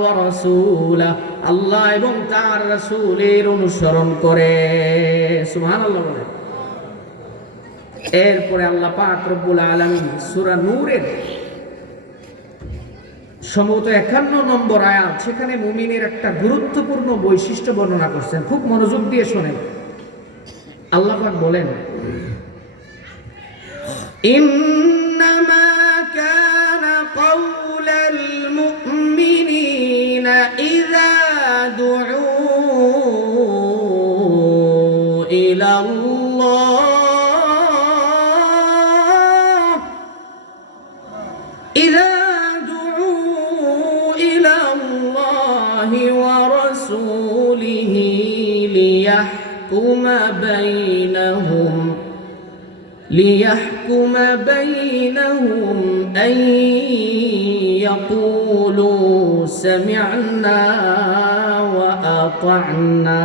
ওয়া রাসূলা, আল্লাহ এবং তার রাসূলের অনুসরণ করে। সুবহানাল্লাহ বলে। এরপরে আল্লাহ পাক রব্বুল আলামিন সূরা নূরের সম্ভবত 51 নম্বর আয়াত, সেখানে মুমিনের একটা গুরুত্বপূর্ণ বৈশিষ্ট্য বর্ণনা করছেন। খুব মনোযোগ দিয়ে শোনেন। আল্লাহ পাক বলেন, ইন্নামা কানা কাওলাল মুমিনিনা ইযা দুউ ইলাল্লাহ ইযা ورسوله ليحكم بينهم أن يقولوا سمعنا وأطعنا।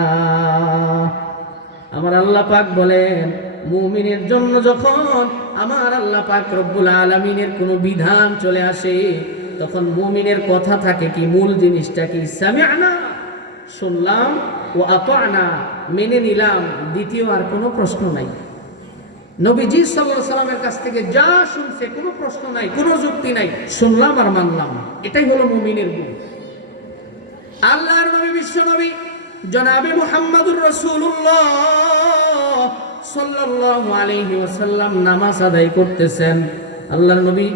আমার আল্লাহ পাক বলেন, মুমিনের জন্য যখন আমার আল্লাহ পাক রব্বুল আলামিনের কোনো বিধান চলে আসে, তখন মুমিনের কথা থাকে কি, মূল জিনিসটা কি? সামি'না, শুনলাম, ও আতা'না, মেনে নিলাম, দ্বিতীয় আর কোনো প্রশ্ন নাই। নবীজি সাল্লাল্লাহু আলাইহি সাল্লামের কাছ থেকে যা শুনছে কোনো প্রশ্ন নাই, কোনো যুক্তি নাই, শুনলাম আর মানলাম। এটাই হলো মুমিনের গুণ। আল্লাহর নবী, বিশ্ব নবী জনাবে মুহাম্মদুর রাসূলুল্লাহ সাল্লাল্লাহু আলাইহি ওয়াসাল্লাম নামাজ আদায় করতেছেন। আল্লাহর নবী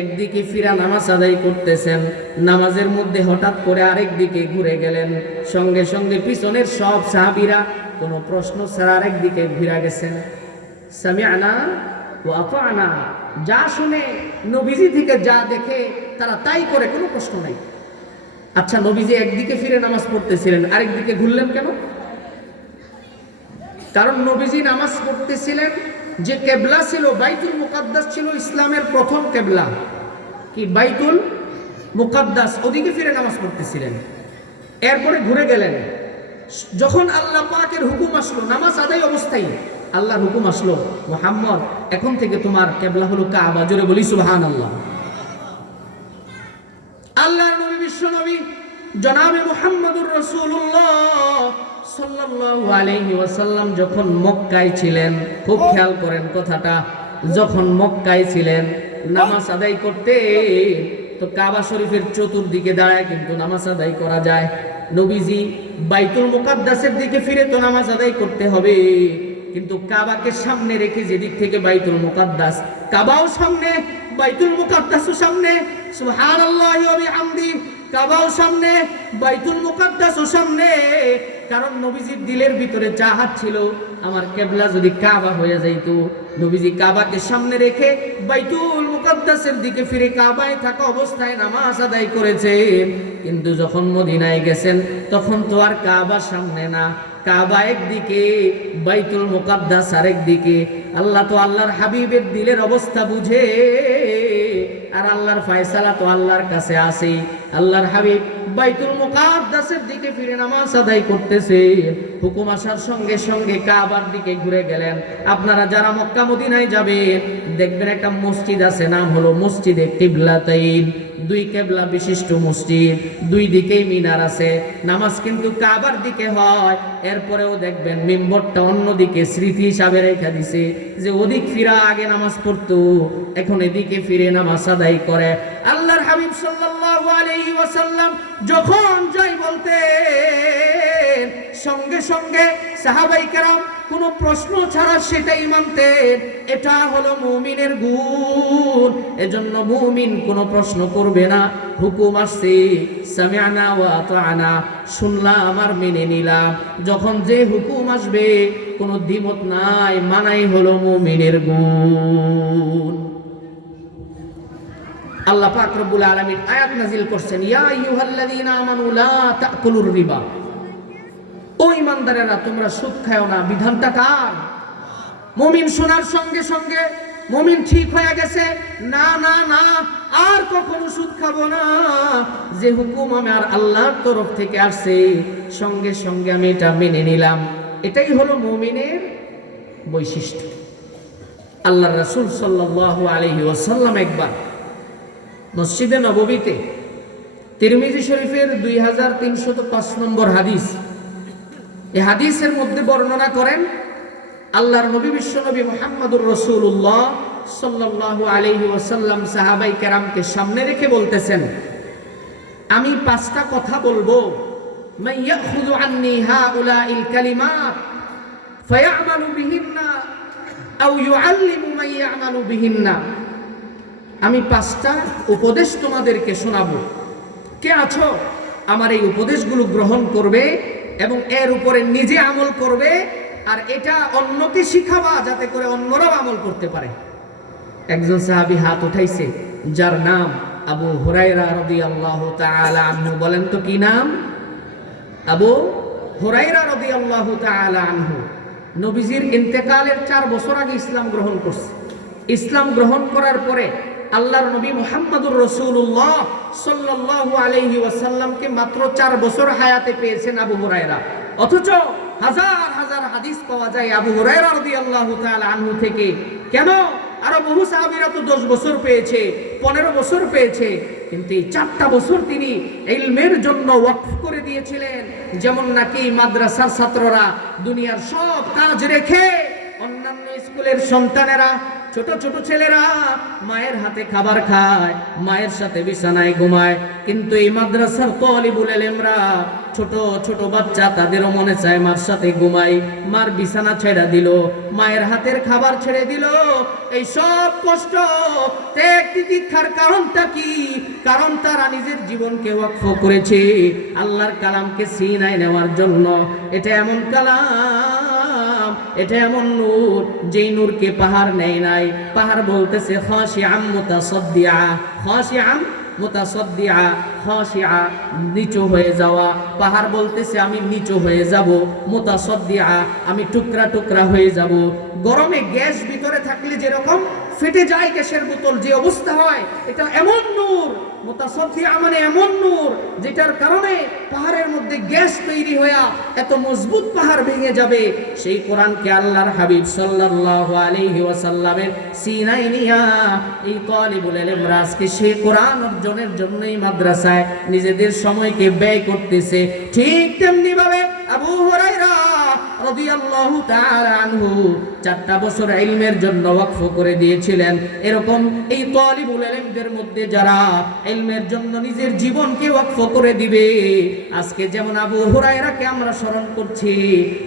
একদিকে ফিরা নামাজ আদায় করতেছেন, নামাজের মধ্যে হঠাৎ করে আরেক দিকে ঘুরে গেলেন। সঙ্গে সঙ্গে পিছনের সব সাহাবীরা কোনো প্রশ্ন ছাড়া আরেক দিকে ঘুরে গেছেন। সামি'না ওয়া আতা'না, যা শুনে, নবীজি থেকে যা দেখে তারা তাই করে, কোনো প্রশ্ন নাই। আচ্ছা, নবীজি একদিকে ফিরে নামাজ পড়তেছিলেন, আরেক দিকে ঘুরলেন কেন? কারণ নবীজি নামাজ পড়তেছিলেন, যে কেবলা ছিল বাইতুল মুকাদ্দাস ছিল ইসলামের প্রথম কেবলা, কি বাইতুল মুকাদ্দাস, ওদিকে ফিরে নামাজ পড়তেছিলেন। এরপরে ঘুরে গেলেন। যখন আল্লাহ পাকের হুকুম আসলো নামাজ আদায় অবস্থায়, আল্লাহর হুকুম আসলো, মুহাম্মদ এখন থেকে তোমার কেবলা হলো কাবা। জোরে বলি সুবহানাল্লাহ। আল্লাহর নবী, বিশ্ব নবী জনাবে মুহাম্মদুর রাসূলুল্লাহ সাল্লাল্লাহু আলাইহি ওয়াসাল্লাম যখন মক্কায় ছিলেন, খুব খেয়াল করেন কথাটা, যখন মক্কায় ছিলেন নামাজ আদায় করতে, তো কাবা শরীফের চতুর্দিকে দাঁড়ায় কিন্তু নামাজ আদায় করা যায়। নবীজি বাইতুল মুকাদ্দাসের দিকে ফিরে তো নামাজ আদায় করতে হবে, কিন্তু কাবাকে সামনে রেখে, যেদিক থেকে বাইতুল মুকাদ্দাস, কাবাও সামনে, বাইতুল মুকাদ্দাসও সামনে, সুবহানাল্লাহি ওয়া বিহামদি, কাবাও সামনে, বাইতুল মুকাদ্দাসও সামনে। কারণ নবীজির দিলের ভিতরে চাহাত ছিল, আমার কেবলা যদি কাবা হয়ে যাইতো। নবীজি কাবাকে সামনে রেখে বাইতুল মুকাদ্দাসের দিকে ফিরে কাবায় থাকা অবস্থায় নামাজ আদায় করেছেন। কিন্তু যখন মদিনায় গেছেন, তখন তো আর কাবা সামনে না, কাবা একদিকে, বাইতুল মুকাদ্দাস আরেক দিকে। আল্লাহ তো আল্লাহর হাবিবের দিলের অবস্থা বুঝে, আর আল্লাহর ফয়সালা তো আল্লাহর কাছে আছে। আল্লাহর হাবিব বাইতুল মুকাদ্দাসের দিকে ফিরে নামাজ আদায় করতেছে, হুকুম আসার সঙ্গে সঙ্গে কাবার দিকে ঘুরে গেলেন। আপনারা যারা মক্কা মদিনায় যাবেন, দেখবেন একটা মসজিদ আছে, নাম হলো মসজিদে কিবলাতাইন, দুই কেবলা বিশিষ্ট মসজিদ, দুই দিকেই মিনার আছে। নামাজ কিন্তু কাবার দিকে হয়। এরপরেও দেখবেন মিম্বরটা অন্যদিকে স্মৃতি হিসাবে রেখে দিছে, যে ওদিক ফিরা আগে নামাজ পড়তো, এখন এদিকে ফিরে নামাজ আদায় করে। আল্লাহর হাবিব সাল্লাল্লাহু আলাইহি ওয়াসাল্লাম যখন যাই বলতে দিলেন, সঙ্গে সঙ্গে সাহাবায়ে কেরাম কোনো প্রশ্ন ছাড়া সেটাই মানতেন। এটা হলো মুমিনের গুণ। এজন্য মুমিন কোনো প্রশ্ন করবে না। হুকুম আসছে, সামি'না ওয়া আতা'না, শুনলাম আর মেনে নিলাম। যখন যে হুকুম আসবে কোনো দ্বিমত নাই, মানাই হলো মুমিনের গুণ। আল্লাহ পাক রব্বুল আলামিন আয়াত নাযিল করছেন, ইয়া আইয়ুহাল্লাযীনা আমানু লা তা'কুলুর রিবা। ও ঈমানদারেরা, তোমরা সুদ খাও না। বিধানটা কার? মুমিন শোনার সঙ্গে সঙ্গে মুমিন ঠিক হয়ে গেছে, না না না, আর কখনো সুদ খাবো না। যে হুকুম আমার আল্লাহর তরফ থেকে আসছে, সঙ্গে সঙ্গে আমি এটা মেনে নিলাম। এটাই হলো মুমিনের বৈশিষ্ট্য। আল্লাহর রাসূল সাল্লাল্লাহু আলাইহি ওয়াসাল্লাম একবার মসজিদে নববীতে, তিরমিজি শরীফের 2305 নম্বর হাদিস, এই হাদিসের মধ্যে বর্ণনা করেন আল্লাহর নবী বিশ্বনবী মুহাম্মদুর রাসূলুল্লাহ সাল্লাল্লাহু আলাইহি ওয়াসাল্লাম সাহাবায়ে কেরামকে সামনে রেখে বলতেছেন, আমি 5টা কথা বলবো, মান ইয়াখুযু আন্নী হাউলাইল কালিমাত ফায়া'মালু বিহিন্না আও ইউআল্লিমু মান ইয়া'মালু বিহিন্না। আমি 5টা উপদেশ তোমাদেরকে শোনাবো। কে আছো আমার এই উপদেশগুলো গ্রহণ করবে এবং এর উপরে নিজে আমল করবে, আর এটা অন্যকে শিখাবা যাতে করে অন্যরাও আমল করতে পারে। একজন সাহাবী হাত উঠাইছে, যার নাম আবু হুরায়রা রাদিয়াল্লাহু তাআলা আনহু। বলেন তো কি নাম? আবু হুরায়রা রাদিয়াল্লাহু তাআলা আনহু। নবীজির ইন্তেকালের 4 বছর আগে ইসলাম গ্রহণ করছে। ইসলাম গ্রহণ করার পরে আল্লাহর নবী মুহাম্মদুর রাসূলুল্লাহ সাল্লাল্লাহু আলাইহি ওয়াসাল্লামকে মাত্র 4 বছর হায়াতে পেয়েছেন আবু হুরায়রা। অথচ হাজার হাজার হাদিস পাওয়া যায় আবু হুরায়রা রাদিয়াল্লাহু তাআলা আনহু থেকে। কেন? আরো বহু সাহাবীরা তো 10 বছর পেয়েছে, 15 বছর পেয়েছে, কিন্তু এই 4টা বছর তিনি ইলমের জন্য ওয়াকফ করে দিয়েছিলেন। যেমন নাকি মাদ্রাসার ছাত্ররা দুনিয়ার সব কাজ রেখে, অন্যান্য স্কুলের সন্তানেরা, ছোট ছোট ছেলেরা মায়ের হাতে খাবার খায়, মায়ের সাথে বিছানায় ঘুমায়, কিন্তু এই মাদ্রাসার তালিবুল ইলমরা, ছোট ছোট বাচ্চা, তাদেরও মনে চায় মার সাথে ঘুমাই। মার বিছানা ছেড়ে দিল, মায়ের হাতের খাবার ছেড়ে দিল। এই সব কষ্ট, ত্যাগ তিতিক্ষার কারণটা কি? কারণ তারা নিজের জীবনকে ওয়াকফ করেছে আল্লাহর কালামকে সিনায় নেওয়ার জন্য। এটা এমন কালাম, এটা এমন নূর, যেই নূরকে পাহাড় নেয় নাই। পাহাড় বলতেছে খাশিআম মুতাসাদ্দিআ, খাশিআম মুতাসাদ্দিআ, খাশিআ নিচু হয়ে যাওয়া। পাহাড় বলতেছে আমি নিচু হয়ে যাব, মুতাসাদ্দিআ আমি টুকরা টুকরা হয়ে যাব। গরমে গ্যাস ভিতরে থাকলে যেরকম ফেটে যায় গ্যাসের বোতল, যে অবস্থা হয়, এটা এমন নূর। মুতাসাদ্দিআ মানে এমন নূর যেটার কারণে পাহাড়ের মধ্যে গ্যাস তৈরি হয়ে এত মজবুত পাহাড় ভেঙে যাবে। সেই কোরআনকে আল্লাহর হাবিব সাল্লাল্লাহু আলাইহি ওয়াসাল্লামের সিনায় নিয়া এই তালিবুল ইলমরা আজকে সেই কোরআন অর্জনের জন্যই মাদ্রাসায় নিজেদের সময়কে ব্যয় করতেছে। ঠিক তেমনি ভাবে আবু হুরায়রা রাদিয়াল্লাহু তাআলা আনহু 4টা বছর ইলমের জন্য ওয়াকফ করে দিয়েছিলেন। এরকম এই তালিবুল ইলমদের মধ্যে যারা ইলমের জন্য নিজের জীবনকে ওয়াকফ করে দিবে, আজকে যেমন আবু হুরায়রাকে আমরা স্মরণ করছি,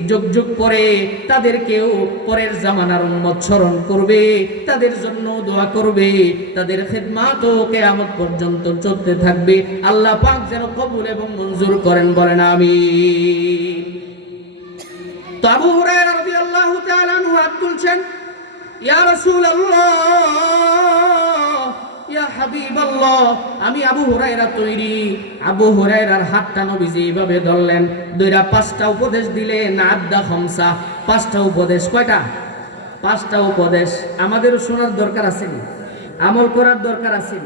যুগ যুগ পরে তাদেরকেও পরের জামানার উম্মত স্মরণ করবে, তাদের জন্য দোয়া করবে, তাদের খিদমাতও কিয়ামত পর্যন্ত চলতে থাকবে। আল্লাহ পাক যেন কবুল এবং মঞ্জুর করেন, বলেন আমিন। তো আবু হুরায়রা রাদিয়াল্লাহু তাআলা আনহু হাত তুলছেন, ইয়া রাসূলুল্লাহ, ইয়া হাবিবাল্লাহ, আমি আবু হুরায়রা তৈরি। আবু হুরায়রার হাতটা নবীজি এইভাবে ধরলেন, দুইটা 5টা উপদেশ দিলেন। আদ্দা খামসা, 5টা উপদেশ। কয়টা? 5টা উপদেশ। আমাদেরও শোনার দরকার আছে, আমল করার দরকার আছে।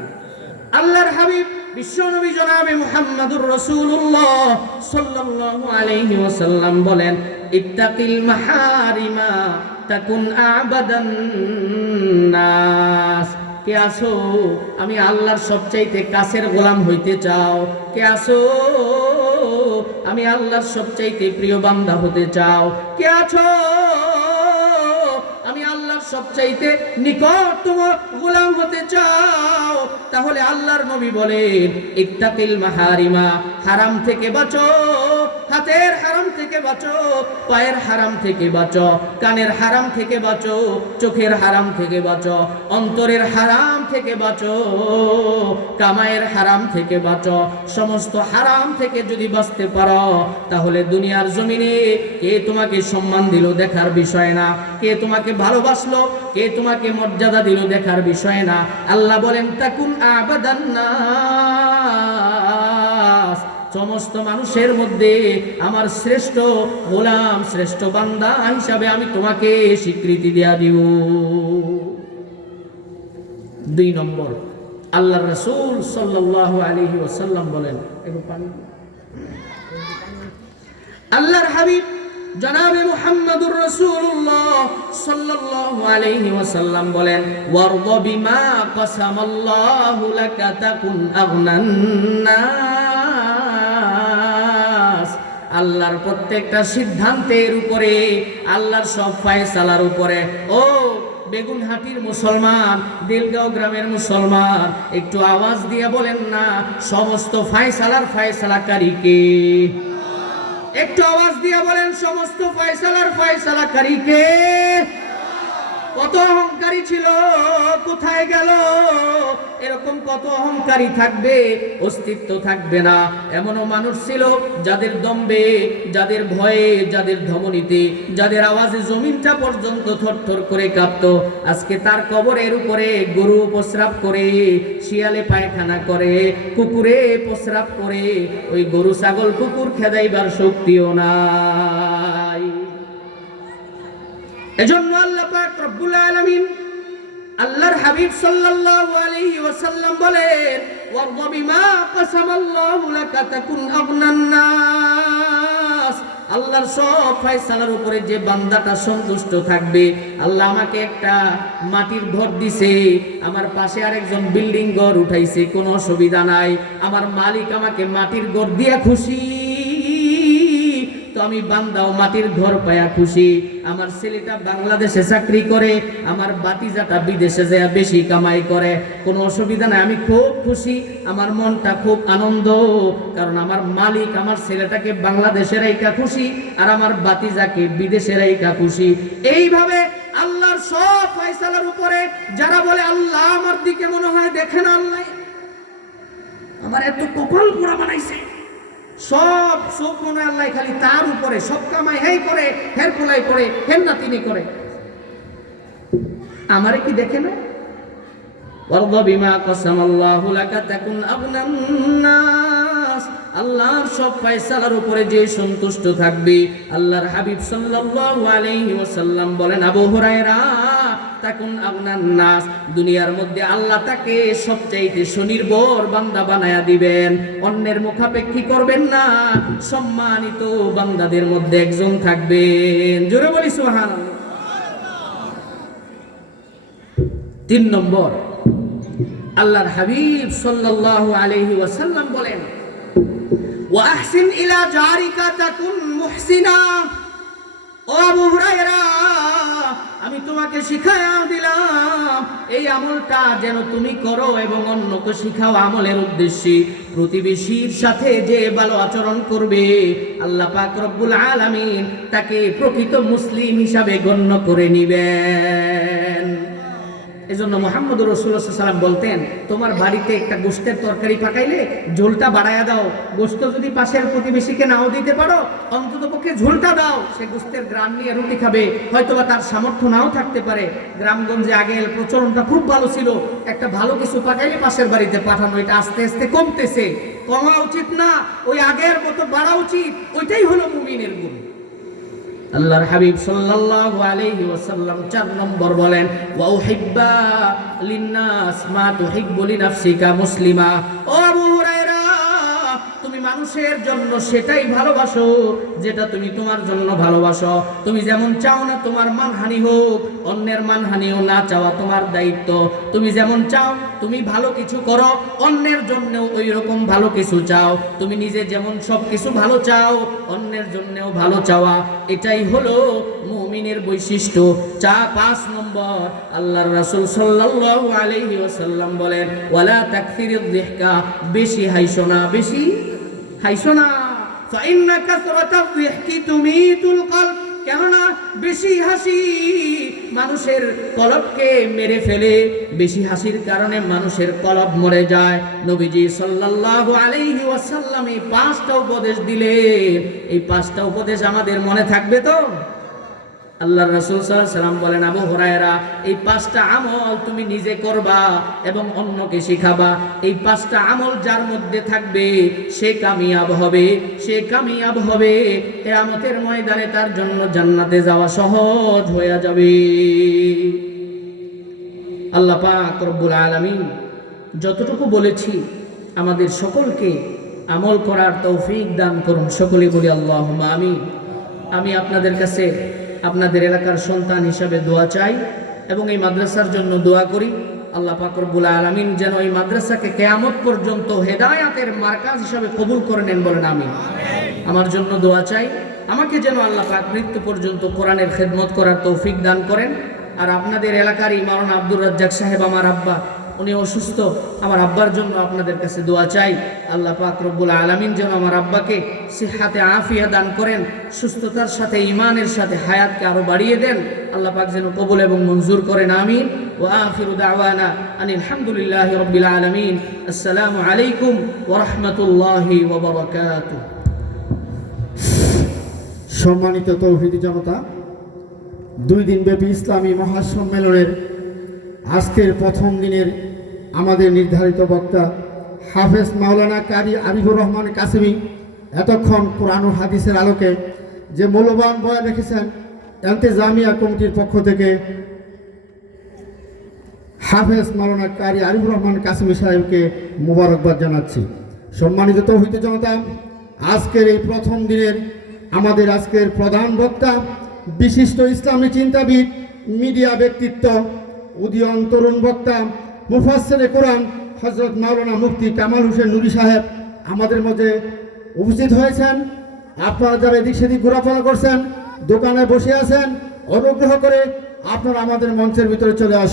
আল্লাহর হাবিব বিশ্বনবী জনাবে মুহাম্মদুর রাসূলুল্লাহ সাল্লাল্লাহু আলাইহি ওয়াসাল্লাম বলেন, ইত্তাকিল মাহারিমা তাকুন আবাদান নাস। কে আসো আমি আল্লাহর সবচাইতে কাছের গোলাম হইতে চাও? কে আসো আমি আল্লাহর সবচাইতে প্রিয় বান্দা হতে চাও? কে আছো আমি আল্লাহর সবচাইতে নিকটতম গোলাম হতে চাও? তাহলে আল্লাহর নবী বলেন, ইত্তাকিল মাহারিমা, হারাম থেকে বাঁচো, হাতের হারাম থেকে বাঁচো, পায়ের হারাম থেকে বাঁচো, কানের হারাম থেকে বাঁচো, চোখের হারাম থেকে বাঁচো, অন্তরের হারাম থেকে বাঁচো, কামায়ের হারাম থেকে বাঁচো। সমস্ত হারাম থেকে যদি বাঁচতে পারো তাহলে দুনিয়ার জমিনে কে তোমাকে সম্মান দিল দেখার বিষয় না, কে তোমাকে ভালোবাসলো, কে তোমাকে মর্যাদা দিল দেখার বিষয় না। আল্লাহ বলেন তাকুন আবাদান নাস, সমস্ত মানুষের মধ্যে আমার শ্রেষ্ঠ গোলাম, শ্রেষ্ঠ বান্দা হিসাবে আমি তোমাকে স্বীকৃতি দেয়া দিব। 2 নম্বর, আল্লাহর রাসূল সাল্লাল্লাহু আলাইহি ওয়াসাল্লাম বলেন, আল্লাহর হাবিব জনাবে মুহাম্মদুর রাসূলুল্লাহ সাল্লাল্লাহু আলাইহি ওয়াসাল্লাম বলেন, ওয়ারদা বিমা কাসামাল্লাহু লাকা তাকুন আগনান নাস। আল্লাহর প্রত্যেকটা সিদ্ধান্তের উপরে, আল্লাহর সব ফয়সালার উপরে, ও বেগুনহাটির মুসলমান, দিলগাঁও গ্রামের মুসলমান, একটু আওয়াজ দিয়ে বলেন না, সমস্ত ফয়সালার ফয়সালাকারী কে? একটু আওয়াজ দিয়ে বলেন, সমস্ত ফয়সালার ফয়সালাকারী কে? কত অহংকারী ছিল, কোথায় গেল? এরকম কত অহংকারী থাকবে, অস্তিত্ব থাকবে না। এমনও মানুষ ছিল যাদের দম্বে, যাদের ভয়ে, যাদের ধমনীতে, যাদের আওয়াজে জমিনটা পর্যন্ত থরথর করে কাঁপতো। আজকে তার কবরের উপরে গরু প্রস্রাব করে, শিয়ালে পায়খানা করে, কুকুরে প্রস্রাব করে, ওই গরু ছাগল কুকুর খেদাইবার শক্তিও নাই। এজন্য আল্লাহ পাক রব্বুল আলামিন, আল্লাহর হাবিব সাল্লাল্লাহু আলাইহি ওয়াসাল্লাম বলেন, ওয়ারদা বিমা কাসামাল্লাহু লাকা তাকুন আগনান নাস। আল্লাহর সব ফয়সালার উপরে যে বান্দাটা সন্তুষ্ট থাকবে, আল্লাহ আমাকে একটা মাটির ঘর দিছে, আমার পাশে আরেকজন বিল্ডিং ঘর উঠাইছে, কোনো অসুবিধা নাই, আমার মালিক আমাকে মাটির ঘর দিয়া খুশি, তো আমি বান্দাও মাটির ঘর পায়া খুশি। আমার ছেলেটা বাংলাদেশে চাকরি করে, আমার বাতিজাটা বিদেশে যায় বেশি কামাই করে, কোনো অসুবিধা নাই, আমি খুব খুশি, আমার মনটা খুব আনন্দ, কারণ আমার মালিক আমার ছেলেটাকে বাংলাদেশে রাইখা খুশি, আর আমার বাতিজাকে বিদেশে রাইখা খুশি। এইভাবে আল্লাহর সব ফয়সালার উপরে যারা বলে, আল্লাহ আমার দিকে মনে হয় দেখেন, আল্লাহ আমার এত কপাল পোড়া বানাইছে, সব সব মনে আল্লাহ খালি তার উপরে, সব কামাই হেই করে, হের পোলাই করে, হের নাতিনি করে, আমারে কি দেখে না? ওয়ারদা বিমা কাসামাল্লাহু লাকা তাকুন আগনান নাস। আল্লাহর সব ফয়সালার উপরে যে সন্তুষ্ট থাকবে, আল্লাহর হাবিব সাল্লাল্লাহু আলাইহি ওয়াসাল্লাম বলেন, আবু হুরায়রা, তাকুন আগনান নাস, দুনিয়ার মধ্যে আল্লাহ তাকে সবচাইতে স্বনির্ভর বান্দা বানায়া দিবেন, অন্যের মুখাপেক্ষী করবেন না, সম্মানিত বান্দাদের মধ্যে একজন থাকবেন। জোরে বলি সুবহানাল্লাহ। 3 নম্বর, আল্লাহর হাবিব সাল্লাল্লাহু আলাইহি ওয়াসাল্লাম বলেন, ওয়া আহসিন ইলা জারিকা তাকুন মুহসিনা। ও আবু হুরায়রা, আমি তোমাকে শিখায়া দিলাম, এই আমলটা যেন তুমি করো এবং অন্যকে শিখাও। আমলের উদ্দেশ্যে প্রতিবেশীর সাথে যে ভালো আচরণ করবে, আল্লাহ পাক রব্বুল আলামিন তাকে প্রকৃত মুসলিম হিসাবে গণ্য করে নিবেন। এজন্য মুহাম্মদুর রাসূলুল্লাহ সাল্লাল্লাহু আলাইহি ওয়াসাল্লাম বলতেন, তোমার বাড়িতে একটা গোশতের তরকারি পাকাইলে ঝোলটা বাড়ায়া দাও, গোশত যদি পাশের প্রতিবেশীকে নাও দিতে পারো, অন্ততপক্ষে ঝোলটা দাও, সে গোশতের গ্রাম নিয়ে রুটি খাবে, হয়তোবা তার সামর্থ্য নাও থাকতে পারে। গ্রামগঞ্জে আগে প্রচলনটা খুব ভালো ছিল, একটা ভালো কিছু পাকাইলে পাশের বাড়িতে পাঠানো, এটা আস্তে আস্তে কমতেছে, কমা উচিত না, ওই আগের মতো বাড়া উচিত, ওইটাই হলো মুমিনের গুণ। আল্লাহর হাবিব সাল্লাল্লাহু আলাইহি ওয়াসাল্লাম 4 নম্বর বলেন, ওয়া উহিব্বা লিন্নাস মা তুহিব্বু লিনাফসিকা মুসলিমা। ও আবু হুরায়রা, তুমি মানুষের জন্য সেটাই ভালোবাসো যেটা তুমি তোমার জন্য ভালোবাসো। তুমি যেমন চাও না তোমার মানহানি হোক, অন্যের মানহানিও না চাওয়া তোমার দায়িত্ব। তুমি যেমন চাও তুমি ভালো কিছু করো, অন্যের জন্যও ওই রকম ভালো কিছু চাও। তুমি নিজে যেমন সব কিছু ভালো চাও, অন্যের জন্যও ভালো চাওয়া, এটাই হলো মুমিনের বৈশিষ্ট্য। 5 নম্বর, আল্লাহর রাসূল সাল্লাল্লাহু আলাইহি ওয়াসাল্লাম বলেন, ওয়ালা তাকসিরিদ যিহকা, বেশি হাইসো না, বেশি হাইসো না। ফাইন্না কাসরাতাদ যিহকি তুমীতুল কলব, কেননা বেশি হাসি মানুষের কলবকে মেরে ফেলে, বেশি হাসির কারণে মানুষের কলব মরে যায়। নবীজি সাল্লাল্লাহু আলাইহি ওয়াসাল্লাম এই 5টা উপদেশ দিলেন। এই 5টা উপদেশ আমাদের মনে থাকবে তো? আল্লাহর রাসূল সাল্লাল্লাহু আলাইহি ওয়াসাল্লাম বলেন, আবু হুরায়রা, এই 5টা আমল তুমি নিজে করবা এবং অন্যকে শিখাবা। এই 5টা আমল যার মধ্যে থাকবে সে কামিয়াব হবে, সে কামিয়াব হবে। কিয়ামতের ময়দানে তার জন্য জান্নাতে যাওয়া সহজ হয়ে যাবে। আল্লাহ পাক রব্বুল আলামিন যতটুকু বলেছি আমাদের সকলকে আমল করার তৌফিক দান করুন। সকলে বলি আল্লাহুম্মা আমিন। আমি আপনাদের কাছে আপনাদের এলাকার সন্তান হিসাবে দোয়া চাই এবং এই মাদ্রাসার জন্য দোয়া করি। আল্লাহ পাক রব্বুল আলামিন যেন এই মাদ্রাসাকে কিয়ামত পর্যন্ত হেদায়েতের মার্কাজ হিসাবে কবুল করে নেন, বলেন আমিন। আমার জন্য দোয়া চাই, আমাকে যেন আল্লাহ পাক মৃত্যু পর্যন্ত কোরআনের খেদমত করার তৌফিক দান করেন। আর আপনাদের এলাকারই মাওলানা আব্দুর রাজ্জাক সাহেব, আমার আব্বা, উনি অসুস্থ, আমার আব্বার জন্য আপনাদের কাছে দোয়া চাই। আল্লাহ পাক রব্বুল আলামিন যেন আমার আব্বাকে সিহহাতে আফিয়া দান করেন, সুস্থতার সাথে ঈমানের সাথে হায়াতকে আরো বাড়িয়ে দেন। আল্লাহ পাক যেন কবুল এবং মঞ্জুর করেন, আমিন। ওয়া আখিরু দাওয়ানা আনিল হামদুলিল্লাহি রাব্বিল আলামিন। আসসালামু আলাইকুম ওয়া রাহমাতুল্লাহি ওয়া বারাকাতুহু। সম্মানিত তৌহিদি জনতা, 2 দিনব্যাপী ইসলামী মহাসম্মেলনের আজকের প্রথম দিনের আমাদের নির্ধারিত বক্তা হাফেজ মাওলানা কারি আরিফুর রহমান কাসেমি এতক্ষণ কোরআন ও হাদিসের আলোকে যে মূল্যবান বয়ান রেখেছেন, ইন্তেজামিয়া কমিটির পক্ষ থেকে হাফেজ মাওলানা কারি আরিফুর রহমান কাসেমি সাহেবকে মোবারকবাদ জানাচ্ছি। সম্মানিত তৌহিদি জনতা, আজকের এই প্রথম দিনের আমাদের আজকের প্রধান বক্তা বিশিষ্ট ইসলামী চিন্তাবিদ, মিডিয়া ব্যক্তিত্ব, উদীয়মান তরুণ বক্তা, মুফাসসিরে কোরআন হযরত মাওলানা মুফতি কামাল হোসেন নুরি সাহেব আমাদের মধ্যে উপস্থিত হয়েছেন। আপনারা যারা এদিক সেদিক ঘোরাফেরা করছেন, দোকানে বসে আছেন, অনুগ্রহ করে আপনারা আমাদের মঞ্চের ভিতরে চলে আসুন।